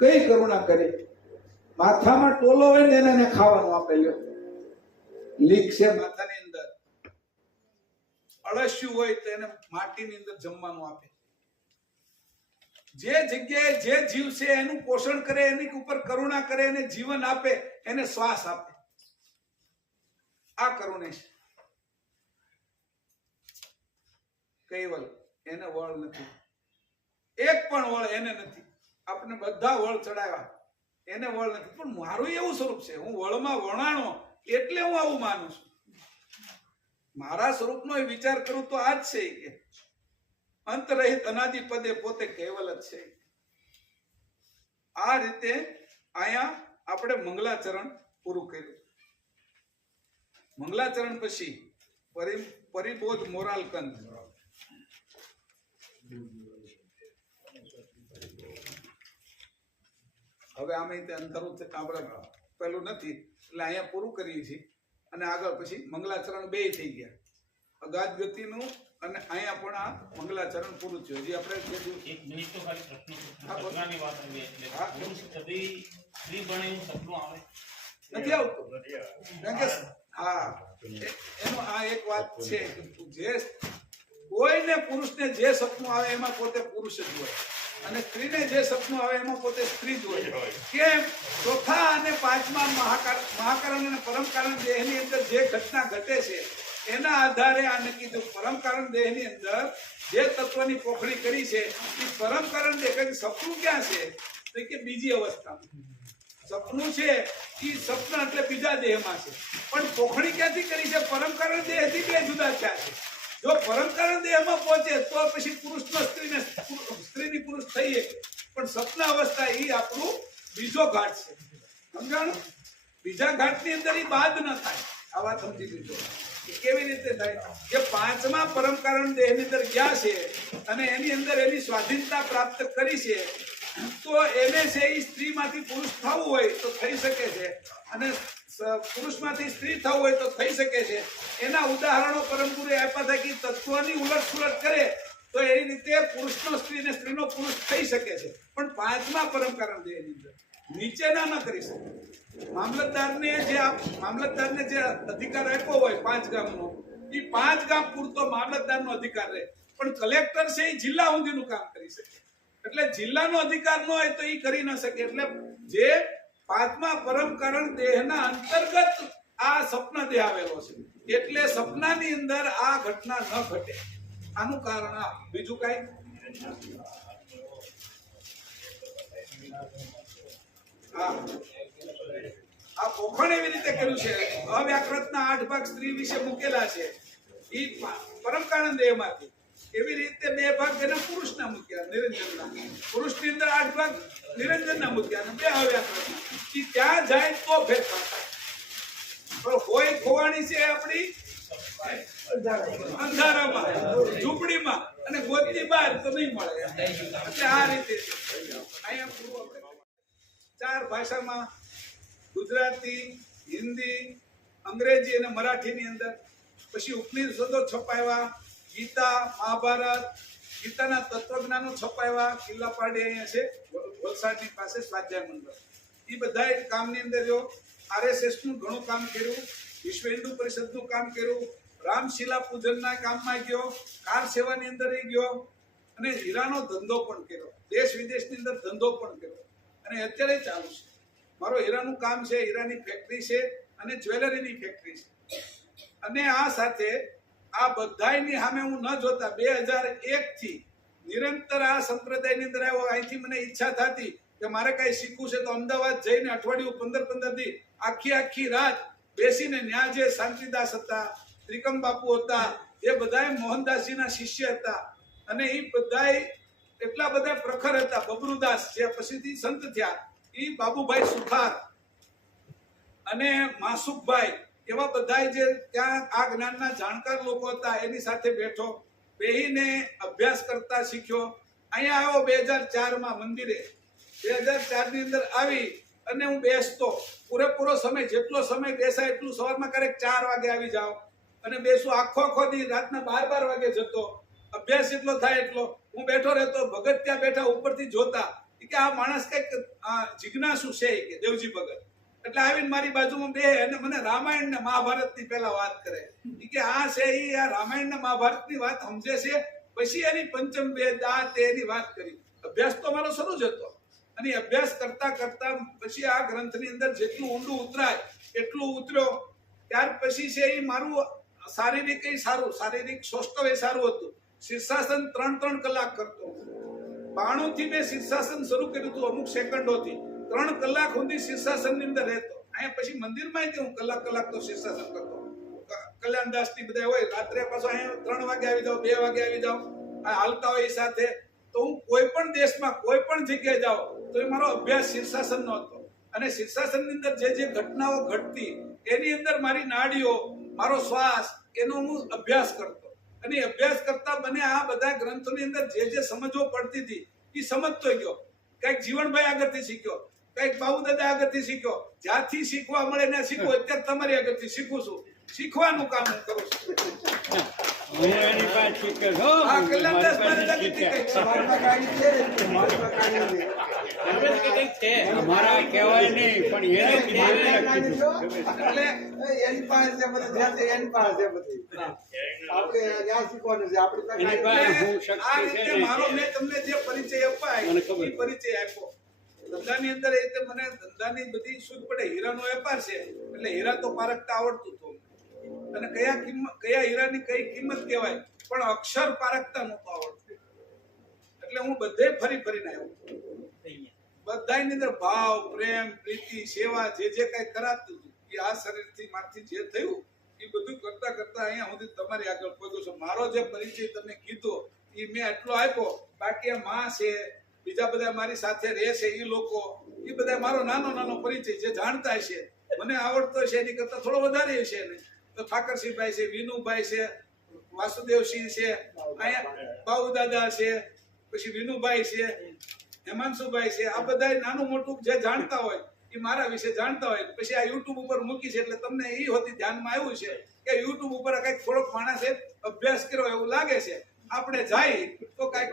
કઈ કરુણા કરી? માથામાં ટોલો હોય ને એને ખાવાનું આપે. લીક છે માથાની અંદર, અળસ્યું હોય તો એને માટીની અંદર જમવાનું આપે. જે જગ્યાએ જે જીવ છે એનું પોષણ કરે, એની ઉપર કરુણા કરે, એને જીવન આપે, એને શ્વાસ આપે. આ કરુણેશ. કૈવલ એને વળ નથી, એક પણ વળ એને નથી. આપણે બધા વળ ચડાવ્યા, એને વળ નથી. પણ મારું એવું સ્વરૂપ છે, હું વળમાં વણાણો એટલે હું આવું માનું છું. મારા સ્વરૂપનો વિચાર કરું તો આ જ છે કે અંતરહિત અનાદિ પદે પોતે કેવલ જ છે. આ રીતે અહીંયા આપણે મંગલાચરણ પૂરું કર્યું. મંગલાચરણ પછી પરિબોધ મોરાલ કંદ. હવે આમે અંતરું આપણે પેલું નથી એટલે અહીંયા પૂરું કરીએ છીએ. અને આગળ પછી મંગલાચરણ બે થઈ ગયા, અગાધ ગતિનું અને અહીંયા પણ આ મંગલાચરણ પૂરું થયું. હજી આપણે એક મિનિટ તો ખાલી પ્રશ્નની વાત આવી એટલે પુરુષ કદી સ્ત્રી બને એવું સપનું આવે નથી આવતું. કારણ કે હા એનો આ એક વાત છે કે જે કોઈને પુરુષને જે સપનું આવે એમાં પોતે પુરુષ જ હોય, અને સ્ત્રીને જે સપનું આવે એમાં પોતે સ્ત્રી જ હોય. કેમ? ચોથા અને પાંચમા મહાકારણ અને પરમ કારણ દેહની અંદર જે ઘટના ઘટે છે એના આધારે આ નક્કી થયું. પરમ કારણ દેહની અંદર જે તત્વની પોખડી કરી છે એ પરમ કારણ દેહ. કે સપનું ક્યાં છે? તો કે બીજી અવસ્થામાં. સપનું છે એ સપના એટલે બીજા દેહમાં છે, પણ પોખડી ક્યાંથી કરી છે? પરમ કારણ દેહથી બે જુદા થયા છે. જો પરમ કારણ દેહમાં પહોંચે તો પછી પુરુષનો સ્ત્રીને, સ્ત્રીની પુરુષ થઈએ, પણ સપના અવસ્થા એ આપણું બીજો ઘાટ છે. સમજાણું? બીજા ઘાટની અંદર એ બાદ ન થાય. આ વાત સમજી લીધો. કેવી રીતે થાય? કે પાંચમા પરમ કારણ દેહની અંદર ગયા છે અને એની અંદર એની સ્વાધીનતા પ્રાપ્ત કરી છે, તો એને છે એ સ્ત્રીમાંથી પુરુષ થવું હોય તો થઈ શકે છે, અને પુરુષમાંથી સ્ત્રી થવું હોય તો થઈ શકે છે. એના ઉદાહરણો પરમ ગુરુએ આપ્યા હતા કે તત્વની ઉલટસુલટ કરે તો એ રીતે પુરુષનો સ્ત્રી ને સ્ત્રીનો પુરુષ થઈ શકે છે, પણ પાંચમા પરમ કારણ દેહની અંદર નીચેના ન કરી શકે. મામલતદારને જે અધિકાર આપ્યો હોય 5 ગામનો, એ 5 ગામ પૂરતો મામલતદારનો અધિકાર રહે, પણ કલેક્ટર છે એ જિલ્લા સુધીનું કામ કરી શકે. એટલે જિલ્લાનો અધિકાર ન હોય તો એ કરી ન શકે. એટલે જે પાંચમા પરમ કારણ દેહના અંતર્ગત આ સપના દેહ આવેલો છે, એટલે સપનાની અંદર આ ઘટના ન ઘટે. આનું કારણ આ, બીજું કઈ. આ પોખણ એવી રીતે કર્યું છે. અવ્યાકૃતના 8 ભાગ સ્ત્રી વિશે મૂકેલા છે એ પરમ કારણ દેહમાંથી. એવી રીતે 2 ભાગ એના પુરુષના મૂક્યા, નિરંજનના. પુરુષની અંદર 8 ભાગ નિરંજનના મૂક્યા અને 2 અવ્યાકૃતના. એ ત્યાં જાય તો ફેરફાર થાય. પણ હોય ખોવાણી છે આપણી અંધારામાં, ઝૂંપડીમાં, અને ગોતની બહાર તો નહીં મળે. એટલે આ રીતે અહીંયા પૂરું આપણે 4 ભાષામાં, ગુજરાતી, હિન્દી, અંગ્રેજી અને મરાઠીની અંદર. પછી ઉપનિષદો છપાવ્યા, ગીતા, મહાભારત, ગીતાના તત્વજ્ઞાનો છપાવ્યા. કિલ્લા પાડી અહીંયા છે વલસાડની પાસે સ્વાધ્યાય મંડળ. એ બધા કામની અંદર જો RSS નું ઘણું કામ કર્યું, વિશ્વ હિન્દુ પરિષદનું કામ કર્યું, રામશિલા પૂજનના કામમાં ગયો, કાર સેવાની અંદર ગયો, અને હીરાનો ધંધો પણ કર્યો. દેશ વિદેશની અંદર ધંધો પણ કર્યો, અને અત્યારે ચાલુ છે. મારો હીરાનું કામ છે, હીરાની ફેક્ટરી છે અને જ્વેલરીની ફેક્ટરી છે. અને આ સાથે આ બધાયની સામે હું ન જોતા 2001 થી નિરંતર આ સંપ્રદાયની અંદર આવ્યો. અહીંથી મને ઈચ્છા થતી કે મારે કઈ શીખવું છે તો અમદાવાદ જઈને અઠવાડિયું 15 દી આખી રાત બેસીને ત્યાં જે શાંતિદાસ હતા, ત્રિકમ બાપુ હતા, એ બધાય મોહનદાસજીના શિષ્ય હતા, અને એ બધાય એટલા બધા પ્રખર હતા. બબરુદાસ જે પછીથી સંત થયા, એ બાબુભાઈ સુથાર અને માસુકભાઈ, એવા બધા જે ત્યાં આ જ્ઞાનના જાણકાર લોકો હતા, એની સાથે બેઠો, બેહીને અભ્યાસ કરતા શીખ્યો. અહીંયા આવ્યો 2004 મંદિરે. 2004 ની અંદર આવી અને હું બેસતો પૂરેપૂરો સમય, જેટલો સમય બેસાય એટલું. સવારમાં ક્યારેક 4 વાગે આવી જાઓ અને બેસું. આખો દી રાતના 12 વાગે જતો. અભ્યાસ એટલો થાય એટલો. હું બેઠો રહેતો, ભગત ત્યાં બેઠા ઉપરથી જોતા કે આ માણસ કઈક જિજ્ઞાસુ છે કે દેવજી ભગત. એટલે આવીને મારી બાજુમાં બે અને મને રામાયણ ને મહાભારત ની પેલા વાત કરે કે આ છે એ આ રામાયણ ને મહાભારત ની વાત સમજે છે. પછી એની પંચમ વેદ આ તેની વાત કરી. અભ્યાસ તો મારો શરૂ જ હતો, અને અભ્યાસ કરતા કરતા પછી આ ગ્રંથની અંદર જેટલું ઊંડું ઉતરાય એટલું ઉતર્યો. ત્યાર પછી છે એ મારું શારીરિક સારું, શારીરિક સૌષ્ઠવ સારું હતું. શીર્ષાસન 3 કલાક કરતો. 92 થી મેં શીર્ષાસન શરૂ કર્યું હતું, અમુક સેકન્ડોથી. 3 કલાક સુધી શીર્ષાસન ની અંદર રહેતો. અહીંયા પછી મંદિરમાં હું કલાક તો શીર્ષાસન કરતો. કલ્યાણદાસ ની બધા હોય, રાત્રે પાછો અહીંયા 3 વાગે આવી જાવ, 2 વાગે આવી જાવ, હાલતા હોય સાથે. તો હું કોઈ પણ દેશમાં કોઈ પણ જગ્યાએ જાઉં તો એ મારો અભ્યાસ શીર્ષાસન નો હતો. અને શીર્ષાસન ની અંદર જે ઘટનાઓ ઘટતી એની અંદર મારી નાડીઓ, મારો શ્વાસ, એનો હું અભ્યાસ કરતો. અને અભ્યાસ કરતા મને આ બધા ગ્રંથોની અંદર જે સમજવો પડતી હતી એ સમજતો ગયો. કઈક જીવનભાઈ આગળથી શીખ્યો, કઈક બાબુ દાદા આગળથી શીખ્યો. જ્યાંથી શીખવા મળે ને શીખવું. અત્યારે તમારી આગળથી શીખું છું. શીખવાનું કામ હું કરું છું. મારો મેં તમને જે પરિચય અપાય એ પરિચય આપ્યો. ધંધાની અંદર મને ધંધાની બધી સૂઝ પડે. હીરાનો વેપાર છે એટલે હીરા તો પારખતા આવડતું હતું. અને કયા હીરાની કઈ કિંમત કહેવાય, પણ અક્ષર પારખતા નહોતું આવડતું. એટલે હું બધે ફરીને આવ્યો. બધાની અંદર ભાવ, પ્રેમ, પ્રીતિ, સેવા જે કઈ કરાતું હતું એ આ શરીરથી મારથી જે થયું એ બધું કરતા અહીંયા સુધી તમારી આગળ પહોંચ્યો છું. મારો જે પરિચય તમે કીધો એ મેં એટલો આપ્યો. બાકી આ માં છે, બીજા બધા મારી સાથે રહે છે એ લોકો, એ બધા મારો નાનો પરિચય જે જાણતા હશે, મને આવડતો છે એની કરતા થોડો વધારે હશે ને. તો ઠાકરસિંહભાઈ છે, વિનુભાઈ છે, વાસુદેવસિંહ છે, અહીંયા બાબુ દાદા છે, પછી વિનુભાઈ છે, હેમાંશુભાઈ છે, આ બધા નાનું મોટું જે જાણતા હોય એ મારા વિશે જાણતા હોય. પછી આ યુટ્યુબ ઉપર મૂકી છે એટલે તમને એ હોતી ધ્યાનમાં આવ્યું છે કે યુટ્યુબ ઉપર કઈક થોડોક માણસે અભ્યાસ કર્યો એવું લાગે છે. આપણે જાય તો કઈક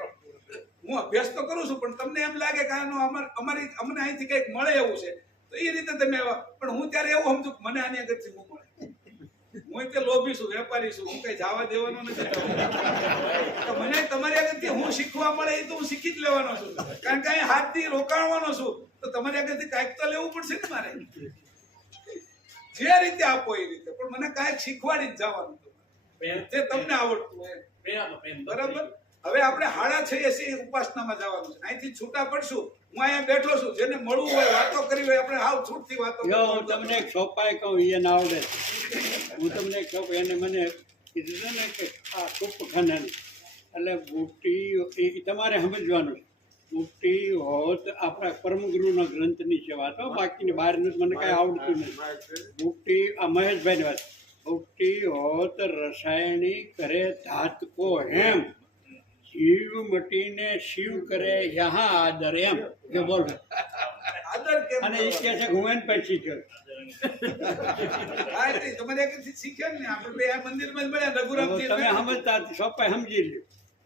હું અભ્યાસ તો કરું છું, પણ તમને એમ લાગે કે આનો અમને અહીંથી કઈક મળે એવું છે, તો એ રીતે તમે પણ હું ત્યારે એવું સમજુ કે મને આની આગળથી હું મળે. હું તે લોભી છું, વેપારી છું, હું કઈ જવા દેવાનો નથી. તો મને તમારી આગળથી હું શીખવા મળે એ તો હું શીખી જ લેવાનો છું, કારણ કે અહીં હાથથી રોકાણવાનો છું. તો તમારી આગળથી કાંઈક તો લેવું પડશે ને મારે. જે રીતે આપો એ રીતે, પણ મને કાંઈક શીખવાડી જ જવાનું જે તમને આવડતું હોય. બરાબર. હવે આપણે 6:30 ઉપાસનામાં જવાનું છે. અહીંથી છૂટા પડશું. હું અહીંયા બેઠો છું, જેને મળવું હોય, વાતો કરવી હોય, આપણે હાવ છૂટથી વાતો હું તમને એક સોપાઈ કહું, એને આવડે. હું તમને એક કહું, એને મને કીધું છે ને કે આ કૂપખાનાની એટલે બુટ્ટી એ તમારે સમજવાનું છે. બુટ્ટી હોત આપણા પરમગુરુના ગ્રંથની છે વાત, બાકીની બહારનું મને કાંઈ આવડતું નથી. બુટ્ટી આ મહેશભાઈની વાત. બુટ્ટી હોત રસાયણી કરે ધાત કો હેમ, જીવ મટીને શિવ કરે યહાં આદર. એમ કે બોલો આદર કેમ અને એ કહે છે હું એને પછી શીખ્યો. તમારે આગળથી શીખ્યા ને આપણે બે આ મંદિરમાં જ મળ્યા રઘુરામજી. તમે સમજતા સોપાઈ સમજી લ્યો.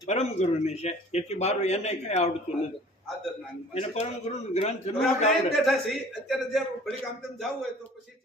પરમ ગુરુની છે એથી બારું એને કઈ આવડતું નથી. આદર ના એને પરમ ગુરુ ગ્રંથ નો આપણે એમ બેઠા છીએ અત્યારે જે ઘડીક આમ તેમ જવું હોય તો પછી